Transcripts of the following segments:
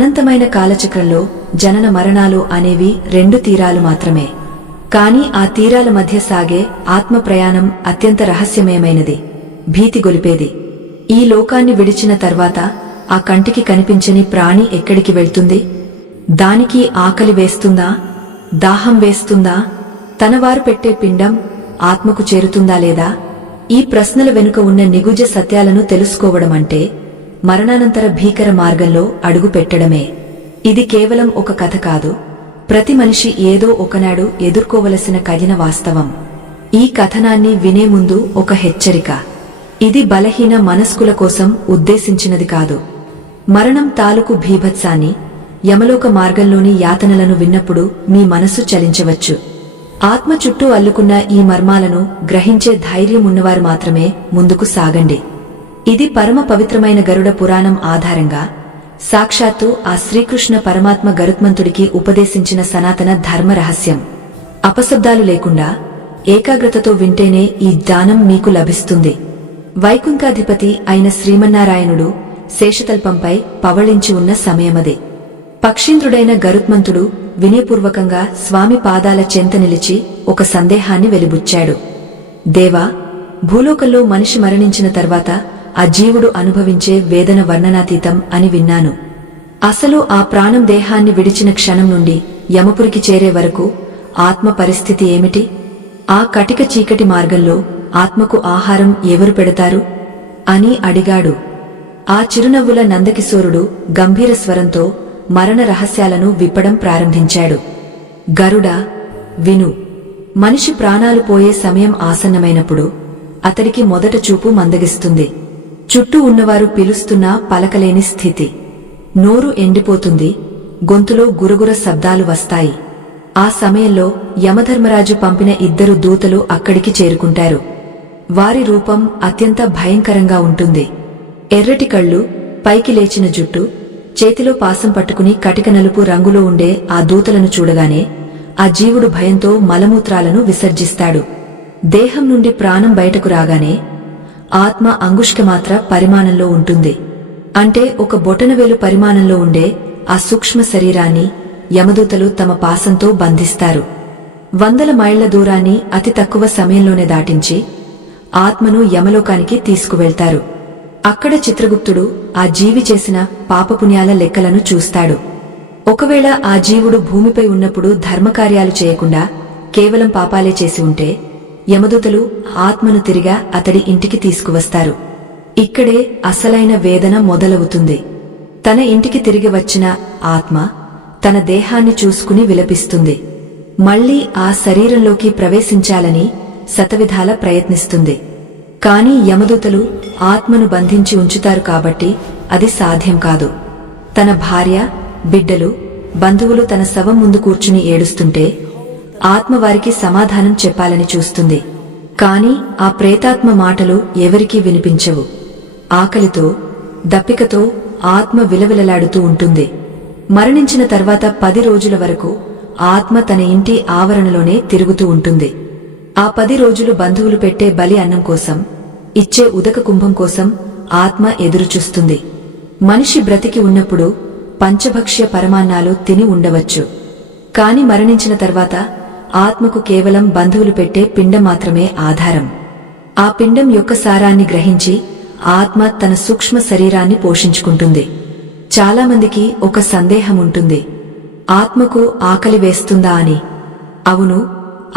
అనంతమైన కాలచక్రంలో జనన మరణాలు అనేవి రెండు తీరాలు మాత్రమే. కాని ఆ తీరాల మధ్య సాగే ఆత్మ ప్రయాణం అత్యంత రహస్యమయమైనది, భీతిగొలిపేది. ఈ లోకాన్ని విడిచిన తర్వాత ఆ కంటికి కనిపించని ప్రాణి ఎక్కడికి వెళ్తుంది? దానికి ఆకలి వేస్తుందా? దాహం వేస్తుందా? తనవారు పెట్టే పిండం ఆత్మకు చేరుతుందా లేదా? ఈ ప్రశ్నల వెనుక ఉన్న నిగుజ సత్యాలను తెలుసుకోవడమంటే మరణానంతర భీకర మార్గంలో అడుగు పెట్టడమే. ఇది కేవలం ఒక కథ కాదు, ప్రతి మనిషి ఏదో ఒకనాడు ఎదుర్కోవలసిన కఠిన వాస్తవం. ఈ కథనాన్ని వినే ముందు ఒక హెచ్చరిక: ఇది బలహీన మనస్కుల కోసం ఉద్దేశించినది కాదు. మరణం తాలూకు భీభత్సాన్ని, యమలోక మార్గంలోని యాతనలను విన్నప్పుడు మీ మనస్సు చలించవచ్చు. ఆత్మ చుట్టూ అల్లుకున్న ఈ మర్మాలను గ్రహించే ధైర్యం ఉన్నవారు మాత్రమే ముందుకు సాగండి. ఇది పరమ పవిత్రమైన గరుడ పురాణం ఆధారంగా సాక్షాత్తు ఆ శ్రీకృష్ణ పరమాత్మ గరుత్మంతుడికి ఉపదేశించిన సనాతన ధర్మ రహస్యం. అపశబ్దాలు లేకుండా ఏకాగ్రతతో వింటేనే ఈ జ్ఞానం మీకు లభిస్తుంది. వైకుంఠాధిపతి అయిన శ్రీమన్నారాయణుడు శేషతల్పంపై పవళించి ఉన్న సమయమదే. పక్షీంద్రుడైన గరుత్మంతుడు వినయపూర్వకంగా స్వామి పాదాల చెంత నిలిచి ఒక సందేహాన్ని వెలిబుచ్చాడు. దేవా, భూలోకంలో మనిషి మరణించిన తర్వాత ఆ జీవుడు అనుభవించే వేదన వర్ణనాతీతం అని విన్నాను. అసలు ఆ ప్రాణం దేహాన్ని విడిచిన క్షణం నుండి యమపురికి చేరే వరకు ఆత్మ పరిస్థితి ఏమిటి? ఆ కటిక చీకటి మార్గంలో ఆత్మకు ఆహారం ఎవరు పెడతారు అని అడిగాడు. ఆ చిరునవ్వుల నందకిశోరుడు గంభీర స్వరంతో మరణ రహస్యాలను విప్పడం ప్రారంభించాడు. గరుడా, విను. మనిషి ప్రాణాలు పోయే సమయం ఆసన్నమైనప్పుడు అతడికి మొదట చూపు మందగిస్తుంది. చుట్టూ ఉన్నవారు పిలుస్తున్నా పలకలేని స్థితి. నోరు ఎండిపోతుంది, గొంతులో గురుగుర శబ్దాలు వస్తాయి. ఆ సమయంలో యమధర్మరాజు పంపిన 2 దూతలు అక్కడికి చేరుకుంటారు. వారి రూపం అత్యంత భయంకరంగా ఉంటుంది. ఎర్రటి కళ్ళు, పైకి లేచిన జుట్టు, చేతిలో పాసం పట్టుకుని కటిక నలుపు రంగులో ఉండే ఆ దూతలను చూడగానే ఆ జీవుడు భయంతో మలమూత్రాలను విసర్జిస్తాడు. దేహం నుండి ప్రాణం బయటకు రాగానే ఆత్మ అంగుష్కమాత్ర పరిమాణంలో ఉంటుంది. అంటే ఒక బొటనవేలు పరిమాణంలో ఉండే ఆ సూక్ష్మ శరీరాన్ని యమదూతలు తమ పాసంతో బంధిస్తారు. 100 మైళ్ల దూరాన్ని అతి తక్కువ సమయంలోనే దాటించి ఆత్మను యమలోకానికి తీసుకువెళ్తారు. అక్కడ చిత్రగుప్తుడు ఆ జీవి చేసిన పాపపుణ్యాల లెక్కలను చూస్తాడు. ఒకవేళ ఆ జీవుడు భూమిపై ఉన్నప్పుడు ధర్మకార్యాలు చేయకుండా కేవలం పాపాలే చేసి ఉంటే యమదూతలు ఆత్మను తిరిగా అతడి ఇంటికి తీసుకువస్తారు. ఇక్కడే అసలైన వేదన మొదలవుతుంది. తన ఇంటికి తిరిగి వచ్చిన ఆత్మ తన దేహాన్ని చూసుకుని విలపిస్తుంది. మళ్లీ ఆ శరీరంలోకి ప్రవేశించాలని శతవిధాల ప్రయత్నిస్తుంది. కాని యమదూతలు ఆత్మను బంధించి ఉంచుతారు కాబట్టి అది సాధ్యం కాదు. తన భార్య, బిడ్డలు, బంధువులు తన శవం ముందు కూర్చుని ఏడుస్తుంటే ఆత్మ వారికి సమాధానం చెప్పాలని చూస్తుంది. కాని ఆ ప్రేతాత్మ మాటలు ఎవరికీ వినిపించవు. ఆకలితో, దప్పికతో ఆత్మ విలవిలలాడుతూ ఉంటుంది. మరణించిన తర్వాత 10 రోజుల వరకు ఆత్మ తన ఇంటి ఆవరణలోనే తిరుగుతూ ఉంటుంది. ఆ 10 రోజులు బంధువులు పెట్టే బలి అన్నం కోసం, ఇచ్చే ఉదక కుంభం కోసం ఆత్మ ఎదురుచూస్తుంది. మనిషి బ్రతికి ఉన్నప్పుడు పంచభక్ష్య పరమాన్నాలు తిని ఉండవచ్చు. కాని మరణించిన తర్వాత ఆత్మకు కేవలం బంధువులు పెట్టే పిండం మాత్రమే ఆధారం. ఆ పిండం యొక్క సారాన్ని గ్రహించి ఆత్మ తన సూక్ష్మ శరీరాన్ని పోషించుకుంటుంది. చాలామందికి ఒక సందేహం ఉంటుంది, ఆత్మకు ఆకలి వేస్తుందా అని. అవును,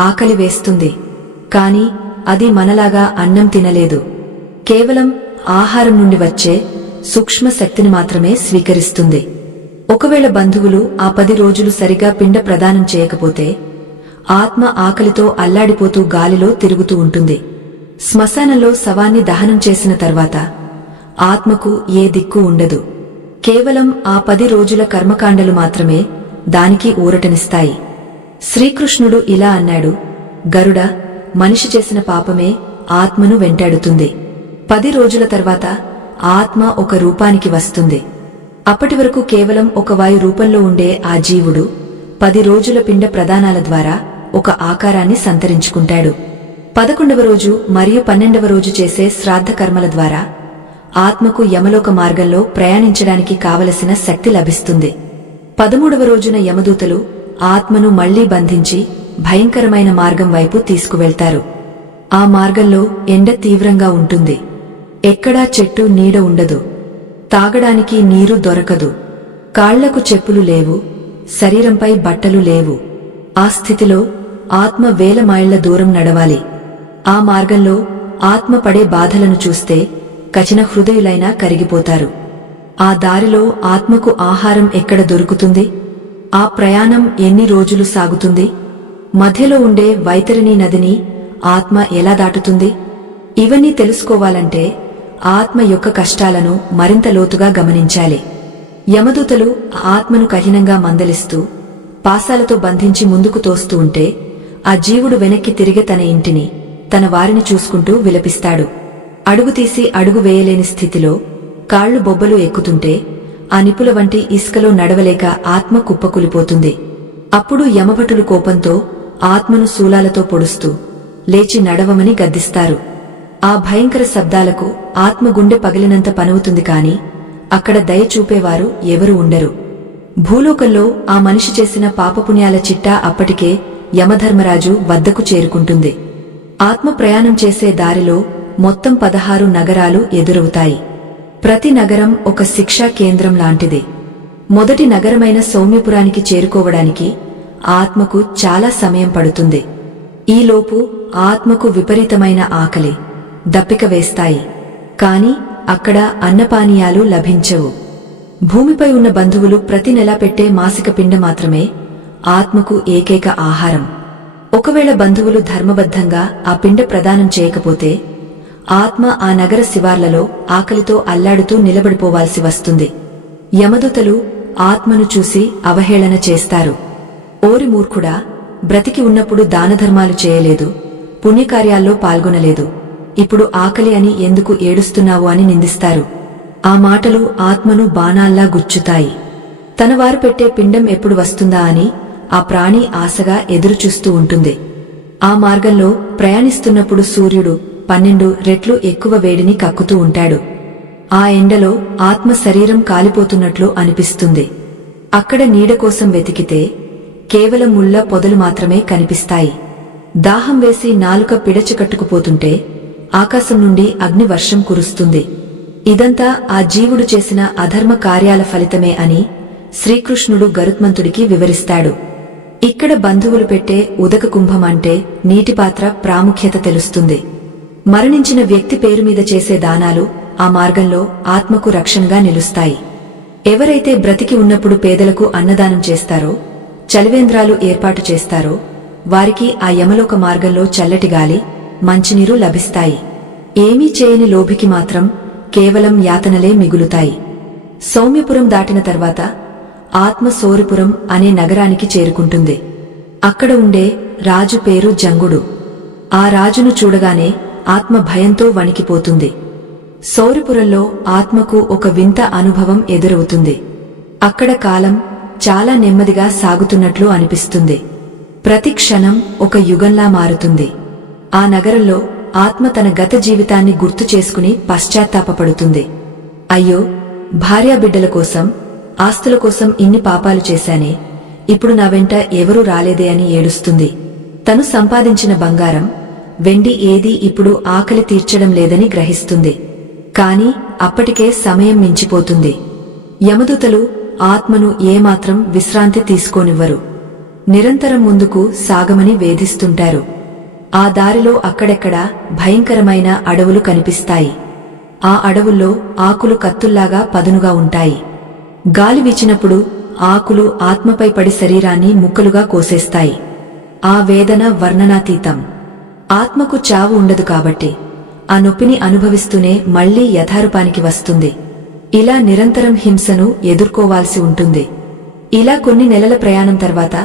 ఆకలి వేస్తుంది. కాని అది మనలాగా అన్నం తినలేదు. కేవలం ఆహారం నుండి వచ్చే సూక్ష్మ శక్తిని మాత్రమే స్వీకరిస్తుంది. ఒకవేళ బంధువులు ఆ 10 రోజులు సరిగా పిండ ప్రదానం చేయకపోతే ఆత్మ ఆకలితో అల్లాడిపోతూ గాలిలో తిరుగుతూ ఉంటుంది. శ్మశానంలో శవాన్ని దహనం చేసిన తర్వాత ఆత్మకు ఏ దిక్కు ఉండదు. కేవలం ఆ 10 రోజుల కర్మకాండలు మాత్రమే దానికి ఊరటనిస్తాయి. శ్రీకృష్ణుడు ఇలా అన్నాడు, గరుడ, మనిషి చేసిన పాపమే ఆత్మను వెంటాడుతుంది. 10 రోజుల తర్వాత ఆత్మ ఒక రూపానికి వస్తుంది. అప్పటి వరకు కేవలం ఒక వాయు రూపంలో ఉండే ఆ జీవుడు 10 రోజుల పిండ ప్రదానాల ద్వారా ఒక ఆకారాన్ని సంతరించుకుంటాడు. 11వ రోజు మరియు 12వ రోజు చేసే శ్రాద్ధ కర్మల ద్వారా ఆత్మకు యమలోక మార్గంలో ప్రయాణించడానికి కావలసిన శక్తి లభిస్తుంది. 13వ రోజున యమదూతలు ఆత్మను మళ్లీ బంధించి భయంకరమైన మార్గం వైపు తీసుకువెళ్తారు. ఆ మార్గంలో ఎండ తీవ్రంగా ఉంటుంది. ఎక్కడా చెట్టు నీడ ఉండదు. తాగడానికి నీరు దొరకదు. కాళ్లకు చెప్పులు లేవు. శరీరంపై బట్టలు లేవు. ఆ స్థితిలో ఆత్మ వేల మైళ్ల దూరం నడవాలి. ఆ మార్గంలో ఆత్మ పడే బాధలను చూస్తే కఠిన హృదయులైనా కరిగిపోతారు. ఆ దారిలో ఆత్మకు ఆహారం ఎక్కడ దొరుకుతుంది? ఆ ప్రయాణం ఎన్ని రోజులు సాగుతుంది? మధ్యలో ఉండే వైతరిణీ నదిని ఆత్మ ఎలా దాటుతుంది? ఇవన్నీ తెలుసుకోవాలంటే ఆత్మ యొక్క కష్టాలను మరింత లోతుగా గమనించాలి. యమదూతలు ఆత్మను కఠినంగా మందలిస్తూ పాసాలతో బంధించి ముందుకు తోస్తూ ఉంటే ఆ జీవుడు వెనక్కి తిరిగి తన ఇంటిని, తన వారిని చూసుకుంటూ విలపిస్తాడు. అడుగుతీసి అడుగు వేయలేని స్థితిలో కాళ్లు బొబ్బలు ఎక్కుతుంటే ఆ నిపుల వంటి ఇసుకలో నడవలేక ఆత్మ కుప్పకూలిపోతుంది. అప్పుడు యమభటులు కోపంతో ఆత్మను శూలాలతో పొడుస్తూ లేచి నడవమని గద్దిస్తారు. ఆ భయంకర శబ్దాలకు ఆత్మ గుండె పగిలినంత పనవుతుంది కాని అక్కడ దయ చూపేవారు ఎవరూ ఉండరు. భూలోకంలో ఆ మనిషి చేసిన పాపపుణ్యాల చిట్టా అప్పటికే యమధర్మరాజు వద్దకు చేరుకుంటుంది. ఆత్మ ప్రయాణం చేసే దారిలో మొత్తం 16 నగరాలు ఎదురవుతాయి. ప్రతి నగరం ఒక శిక్షా కేంద్రం లాంటిది. మొదటి నగరమైన సౌమ్యపురానికి చేరుకోవడానికి ఆత్మకు చాలా సమయం పడుతుంది. ఈలోపు ఆత్మకు విపరీతమైన ఆకలి, దప్పిక వేస్తాయి. కాని అక్కడ అన్నపానీయాలు లభించవు. భూమిపై ఉన్న బంధువులు ప్రతి నెలా పెట్టే మాసిక పిండ మాత్రమే ఆత్మకు ఏకైక ఆహారం. ఒకవేళ బంధువులు ధర్మబద్ధంగా ఆ పిండ ప్రదానం చేయకపోతే ఆత్మ ఆ నగర శివార్లలో ఆకలితో అల్లాడుతూ నిలబడిపోవాల్సి వస్తుంది. యమదూతలు ఆత్మను చూసి అవహేళన చేస్తారు. ఓరి మూర్ఖుడా, బ్రతికి ఉన్నప్పుడు దానధర్మాలు చేయలేదు, పుణ్యకార్యాల్లో పాల్గొనలేదు, ఇప్పుడు ఆకలి అని ఎందుకు ఏడుస్తున్నావు అని నిందిస్తారు. ఆ మాటలు ఆత్మను బాణాల్లా గుచ్చుతాయి. తనవారు పెట్టే పిండం ఎప్పుడు వస్తుందా అని ఆ ప్రాణి ఆశగా ఎదురుచూస్తూ ఉంటుంది. ఆ మార్గంలో ప్రయాణిస్తున్నప్పుడు సూర్యుడు 12 రెట్లు ఎక్కువ వేడిని కక్కుతూ ఉంటాడు. ఆ ఎండలో ఆత్మ శరీరం కాలిపోతున్నట్లు అనిపిస్తుంది. అక్కడ నీడ కోసం వెతికితే కేవలం ముళ్ళ పొదలు మాత్రమే కనిపిస్తాయి. దాహం వేసి నాలుక పిడచకట్టుకుపోతుంటే ఆకాశం నుండి అగ్ని వర్షం కురుస్తుంది. ఇదంతా ఆ జీవుడు చేసిన అధర్మ కార్యాల ఫలితమే అని శ్రీకృష్ణుడు గరుత్మంతుడికి వివరిస్తాడు. ఇక్కడ బంధువులు పెట్టే ఉదక కుంభం అంటే నీటిపాత్ర ప్రాముఖ్యత తెలుస్తుంది. మరణించిన వ్యక్తి పేరు మీద చేసే దానాలు ఆ మార్గంలో ఆత్మకు రక్షణగా నిలుస్తాయి. ఎవరైతే బ్రతికి ఉన్నప్పుడు పేదలకు అన్నదానం చేస్తారో, చలివేంద్రాలు ఏర్పాటు చేస్తారో వారికి ఆ యమలోక మార్గంలో చల్లటి గాలి, మంచినీరు లభిస్తాయి. ఏమీ చేయని లోభికి మాత్రం కేవలం యాతనలే మిగులుతాయి. సౌమ్యపురం దాటిన తర్వాత ఆత్మ సోరిపురం అనే నగరానికి చేరుకుంటుంది. అక్కడ ఉండే రాజు పేరు జంగుడు. ఆ రాజును చూడగానే ఆత్మ భయంతో వణికిపోతుంది. సౌరిపురంలో ఆత్మకు ఒక వింత అనుభవం ఎదురవుతుంది. అక్కడ కాలం చాలా నెమ్మదిగా సాగుతున్నట్లు అనిపిస్తుంది. ప్రతి క్షణం ఒక యుగంలా మారుతుంది. ఆ నగరంలో ఆత్మ తన గత జీవితాన్ని గుర్తు చేసుకుని పశ్చాత్తాపపడుతుంది. అయ్యో, భార్యాబిడ్డల కోసం, ఆస్తుల కోసం ఇన్ని పాపాలు చేశానే, ఇప్పుడు నా వెంట ఎవరూ రాలేదే అని ఏడుస్తుంది. తను సంపాదించిన బంగారం, వెండి ఏదీ ఇప్పుడు ఆకలి తీర్చడం లేదని గ్రహిస్తుంది. కాని అప్పటికే సమయం మించిపోతుంది. యమదూతలు ఆత్మను ఏమాత్రం విశ్రాంతి తీసుకోనివ్వరు. నిరంతరం ముందుకు సాగమని వేధిస్తుంటారు. ఆ దారిలో అక్కడెక్కడా భయంకరమైన అడవులు కనిపిస్తాయి. ఆ అడవుల్లో ఆకులు కత్తుల్లాగా పదునుగా ఉంటాయి. గాలి వీచినప్పుడు ఆకులు ఆత్మపై పడి శరీరాన్ని ముక్కలుగా కోసేస్తాయి. ఆ వేదన వర్ణనాతీతం. ఆత్మకు చావు ఉండదు కాబట్టి ఆ నొప్పిని అనుభవిస్తూనే మళ్లీ యథారూపానికి వస్తుంది. ఇలా నిరంతరం హింసను ఎదుర్కోవాల్సి ఉంటుంది. ఇలా కొన్ని నెలల ప్రయాణం తర్వాత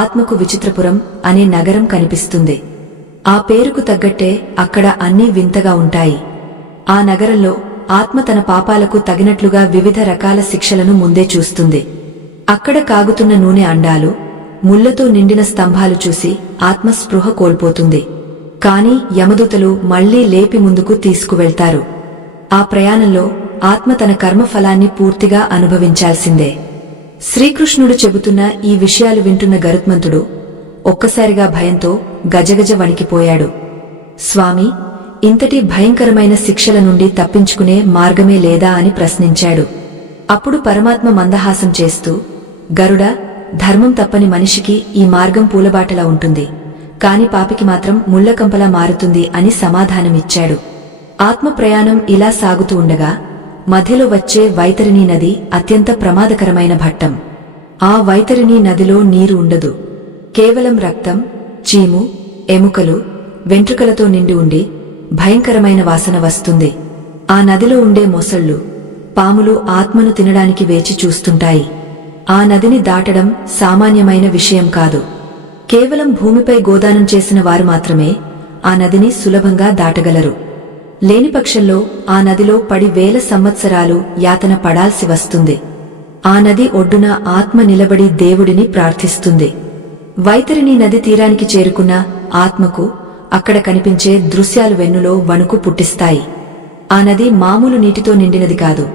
ఆత్మకు విచిత్రపురం అనే నగరం కనిపిస్తుంది. ఆ పేరుకు తగ్గట్టే అక్కడ అన్నీ వింతగా ఉంటాయి. ఆ నగరంలో ఆత్మ తన పాపాలకు తగినట్లుగా వివిధ రకాల శిక్షలను ముందే చూస్తుంది. అక్కడ కాగుతున్న నూనె అండాలు, ముళ్లతో నిండిన స్తంభాలు చూసి ఆత్మ స్పృహ కోల్పోతుంది. కాని యమదూతలు మళ్లీ లేపి ముందుకు తీసుకువెళ్తారు. ఆ ప్రయాణంలో ఆత్మ తన కర్మఫలాన్ని పూర్తిగా అనుభవించాల్సిందే. శ్రీకృష్ణుడు చెబుతున్న ఈ విషయాలు వింటున్న గరుత్మంతుడు ఒక్కసారిగా భయంతో గజగజ వణికిపోయాడు. స్వామీ, ఇంతటి భయంకరమైన శిక్షల నుండి తప్పించుకునే మార్గమే లేదా అని ప్రశ్నించాడు. అప్పుడు పరమాత్మ మందహాసం చేస్తూ, గరుడ, ధర్మం తప్పని మనిషికి ఈ మార్గం పూలబాటలా ఉంటుంది, కాని పాపికి మాత్రం ముళ్లకంపలా మారుతుంది అని సమాధానమిచ్చాడు. ఆత్మ ప్రయాణం ఇలా సాగుతూ ఉండగా మధ్యలో వచ్చే వైతరిణీ నది అత్యంత ప్రమాదకరమైన ఘట్టం. ఆ వైతరిణీ నదిలో నీరు ఉండదు. కేవలం రక్తం, చీము, ఎముకలు, వెంట్రుకలతో నిండి ఉండి భయంకరమైన వాసన వస్తుంది. ఆ నదిలో ఉండే మొసళ్ళు, పాములు ఆత్మను తినడానికి వేచి చూస్తుంటాయి. ఆ నదిని దాటడం సామాన్యమైన విషయం కాదు. కేవలం భూమిపై గోదానం చేసిన వారు మాత్రమే ఆ నదిని సులభంగా దాటగలరు. లేని పక్షంలో ఆ నదిలో పడి వేల సంవత్సరాలు యాతన పడాల్సి వస్తుంది. ఆ నది ఒడ్డున ఆత్మ నిలబడి దేవుడిని ప్రార్థిస్తుంది. వైతరిణీ నది తీరానికి చేరుకున్న ఆత్మకు అక్కడ కనిపించే దృశ్యాలు వెన్నులో వణుకు పుట్టిస్తాయి. ఆ నది మామూలు నీటితో నిండినది కాదు.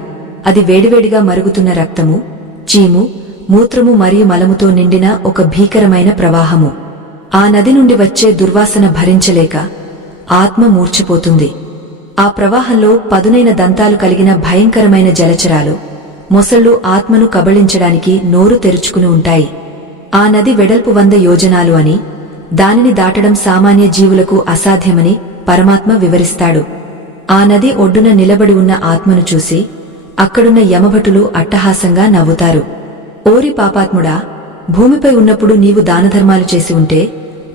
అది వేడివేడిగా మరుగుతున్న రక్తము, చీము, మూత్రము మరియు మలముతో నిండిన ఒక భీకరమైన ప్రవాహము. ఆ నది నుండి వచ్చే దుర్వాసన భరించలేక ఆత్మ మూర్ఛపోతుంది. ఆ ప్రవాహంలో పదునైన దంతాలు కలిగిన భయంకరమైన జలచరాలు, మొసళ్ళు ఆత్మను కబళించడానికి నోరు తెరుచుకుని ఉంటాయి. ఆ నది వెడల్పు 100 యోజనాలు అని, దానిని దాటడం సామాన్య జీవులకు అసాధ్యమని పరమాత్మ వివరిస్తాడు. ఆ నది ఒడ్డున నిలబడి ఉన్న ఆత్మను చూసి అక్కడున్న యమభటులు అట్టహాసంగా నవ్వుతారు. ఓరి పాపాత్ముడా, భూమిపై ఉన్నప్పుడు నీవు దానధర్మాలు చేసి ఉంటే,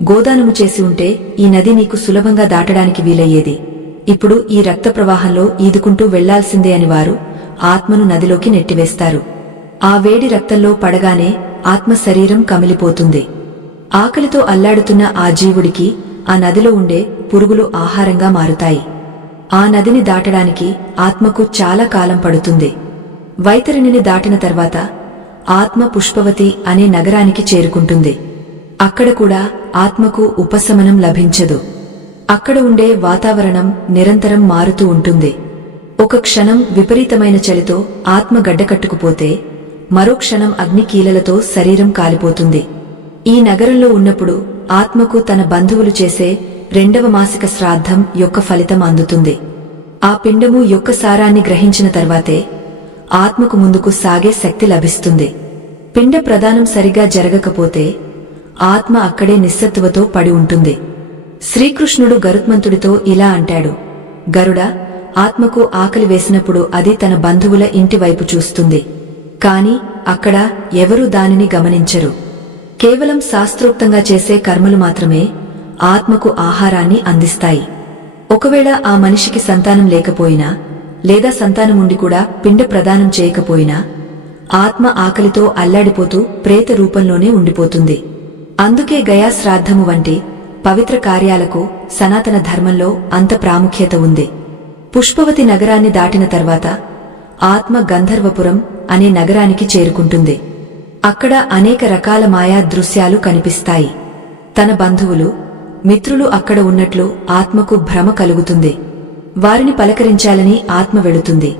గోదానము చేసి ఉంటే ఈ నది నీకు సులభంగా దాటడానికి వీలయ్యేది. ఇప్పుడు ఈ రక్త ప్రవాహంలో ఈదుకుంటూ వెళ్లాల్సిందే అని వారు ఆత్మను నదిలోకి నెట్టివేస్తారు. ఆ వేడి రక్తంలో పడగానే ఆత్మ శరీరం కమిలిపోతుంది. ఆకలితో అల్లాడుతున్న ఆ జీవుడికి ఆ నదిలో ఉండే పురుగులు ఆహారంగా మారుతాయి. ఆ నదిని దాటడానికి ఆత్మకు చాలా కాలం పడుతుంది. వైతరిణిని దాటిన తర్వాత ఆత్మ పుష్పవతి అనే నగరానికి చేరుకుంటుంది. అక్కడ కూడా ఆత్మకు ఉపశమనం లభించదు. అక్కడ ఉండే వాతావరణం నిరంతరం మారుతూ ఉంటుంది. ఒక క్షణం విపరీతమైన చలితో ఆత్మ గడ్డకట్టుకుపోతే, మరో క్షణం అగ్నికీలలతో శరీరం కాలిపోతుంది. ఈ నగరంలో ఉన్నప్పుడు ఆత్మకు తన బంధువులు చేసే 2వ మాసిక శ్రాద్ధం యొక్క ఫలితం అందుతుంది. ఆ పిండము యొక్క సారాన్ని గ్రహించిన తర్వాతే ఆత్మకు ముందుకు సాగే శక్తి లభిస్తుంది. పిండ ప్రదానం సరిగా జరగకపోతే ఆత్మ అక్కడే నిస్సత్తువతో పడి ఉంటుంది. శ్రీకృష్ణుడు గరుత్మంతుడితో ఇలా అంటాడు, గరుడా, ఆత్మకు ఆకలి వేసినప్పుడు అది తన బంధువుల ఇంటి వైపు చూస్తుంది. కాని అక్కడ ఎవరూ దానిని గమనించరు. కేవలం శాస్త్రోక్తంగా చేసే కర్మలు మాత్రమే ఆత్మకు ఆహారాన్ని అందిస్తాయి. ఒకవేళ ఆ మనిషికి సంతానం లేకపోయినా, లేదా సంతానముండి కూడా పిండ ప్రదానం చేయకపోయినా, ఆత్మ ఆకలితో అల్లాడిపోతూ ప్రేత రూపంలోనే ఉండిపోతుంది. అందుకే గయా శ్రాద్ధము వంటి పవిత్ర కార్యాలకు సనాతన ధర్మంలో అంత ప్రాముఖ్యత ఉంది. పుష్పవతి నగరాన్ని దాటిన తర్వాత ఆత్మ గంధర్వపురం అనే నగరానికి చేరుకుంటుంది. అక్కడ అనేక రకాల మాయా దృశ్యాలు కనిపిస్తాయి. తన బంధువులు, మిత్రులు అక్కడ ఉన్నట్లు ఆత్మకు భ్రమ కలుగుతుంది. వారిని పలకరించాలని ఆత్మ వెళుతుంది.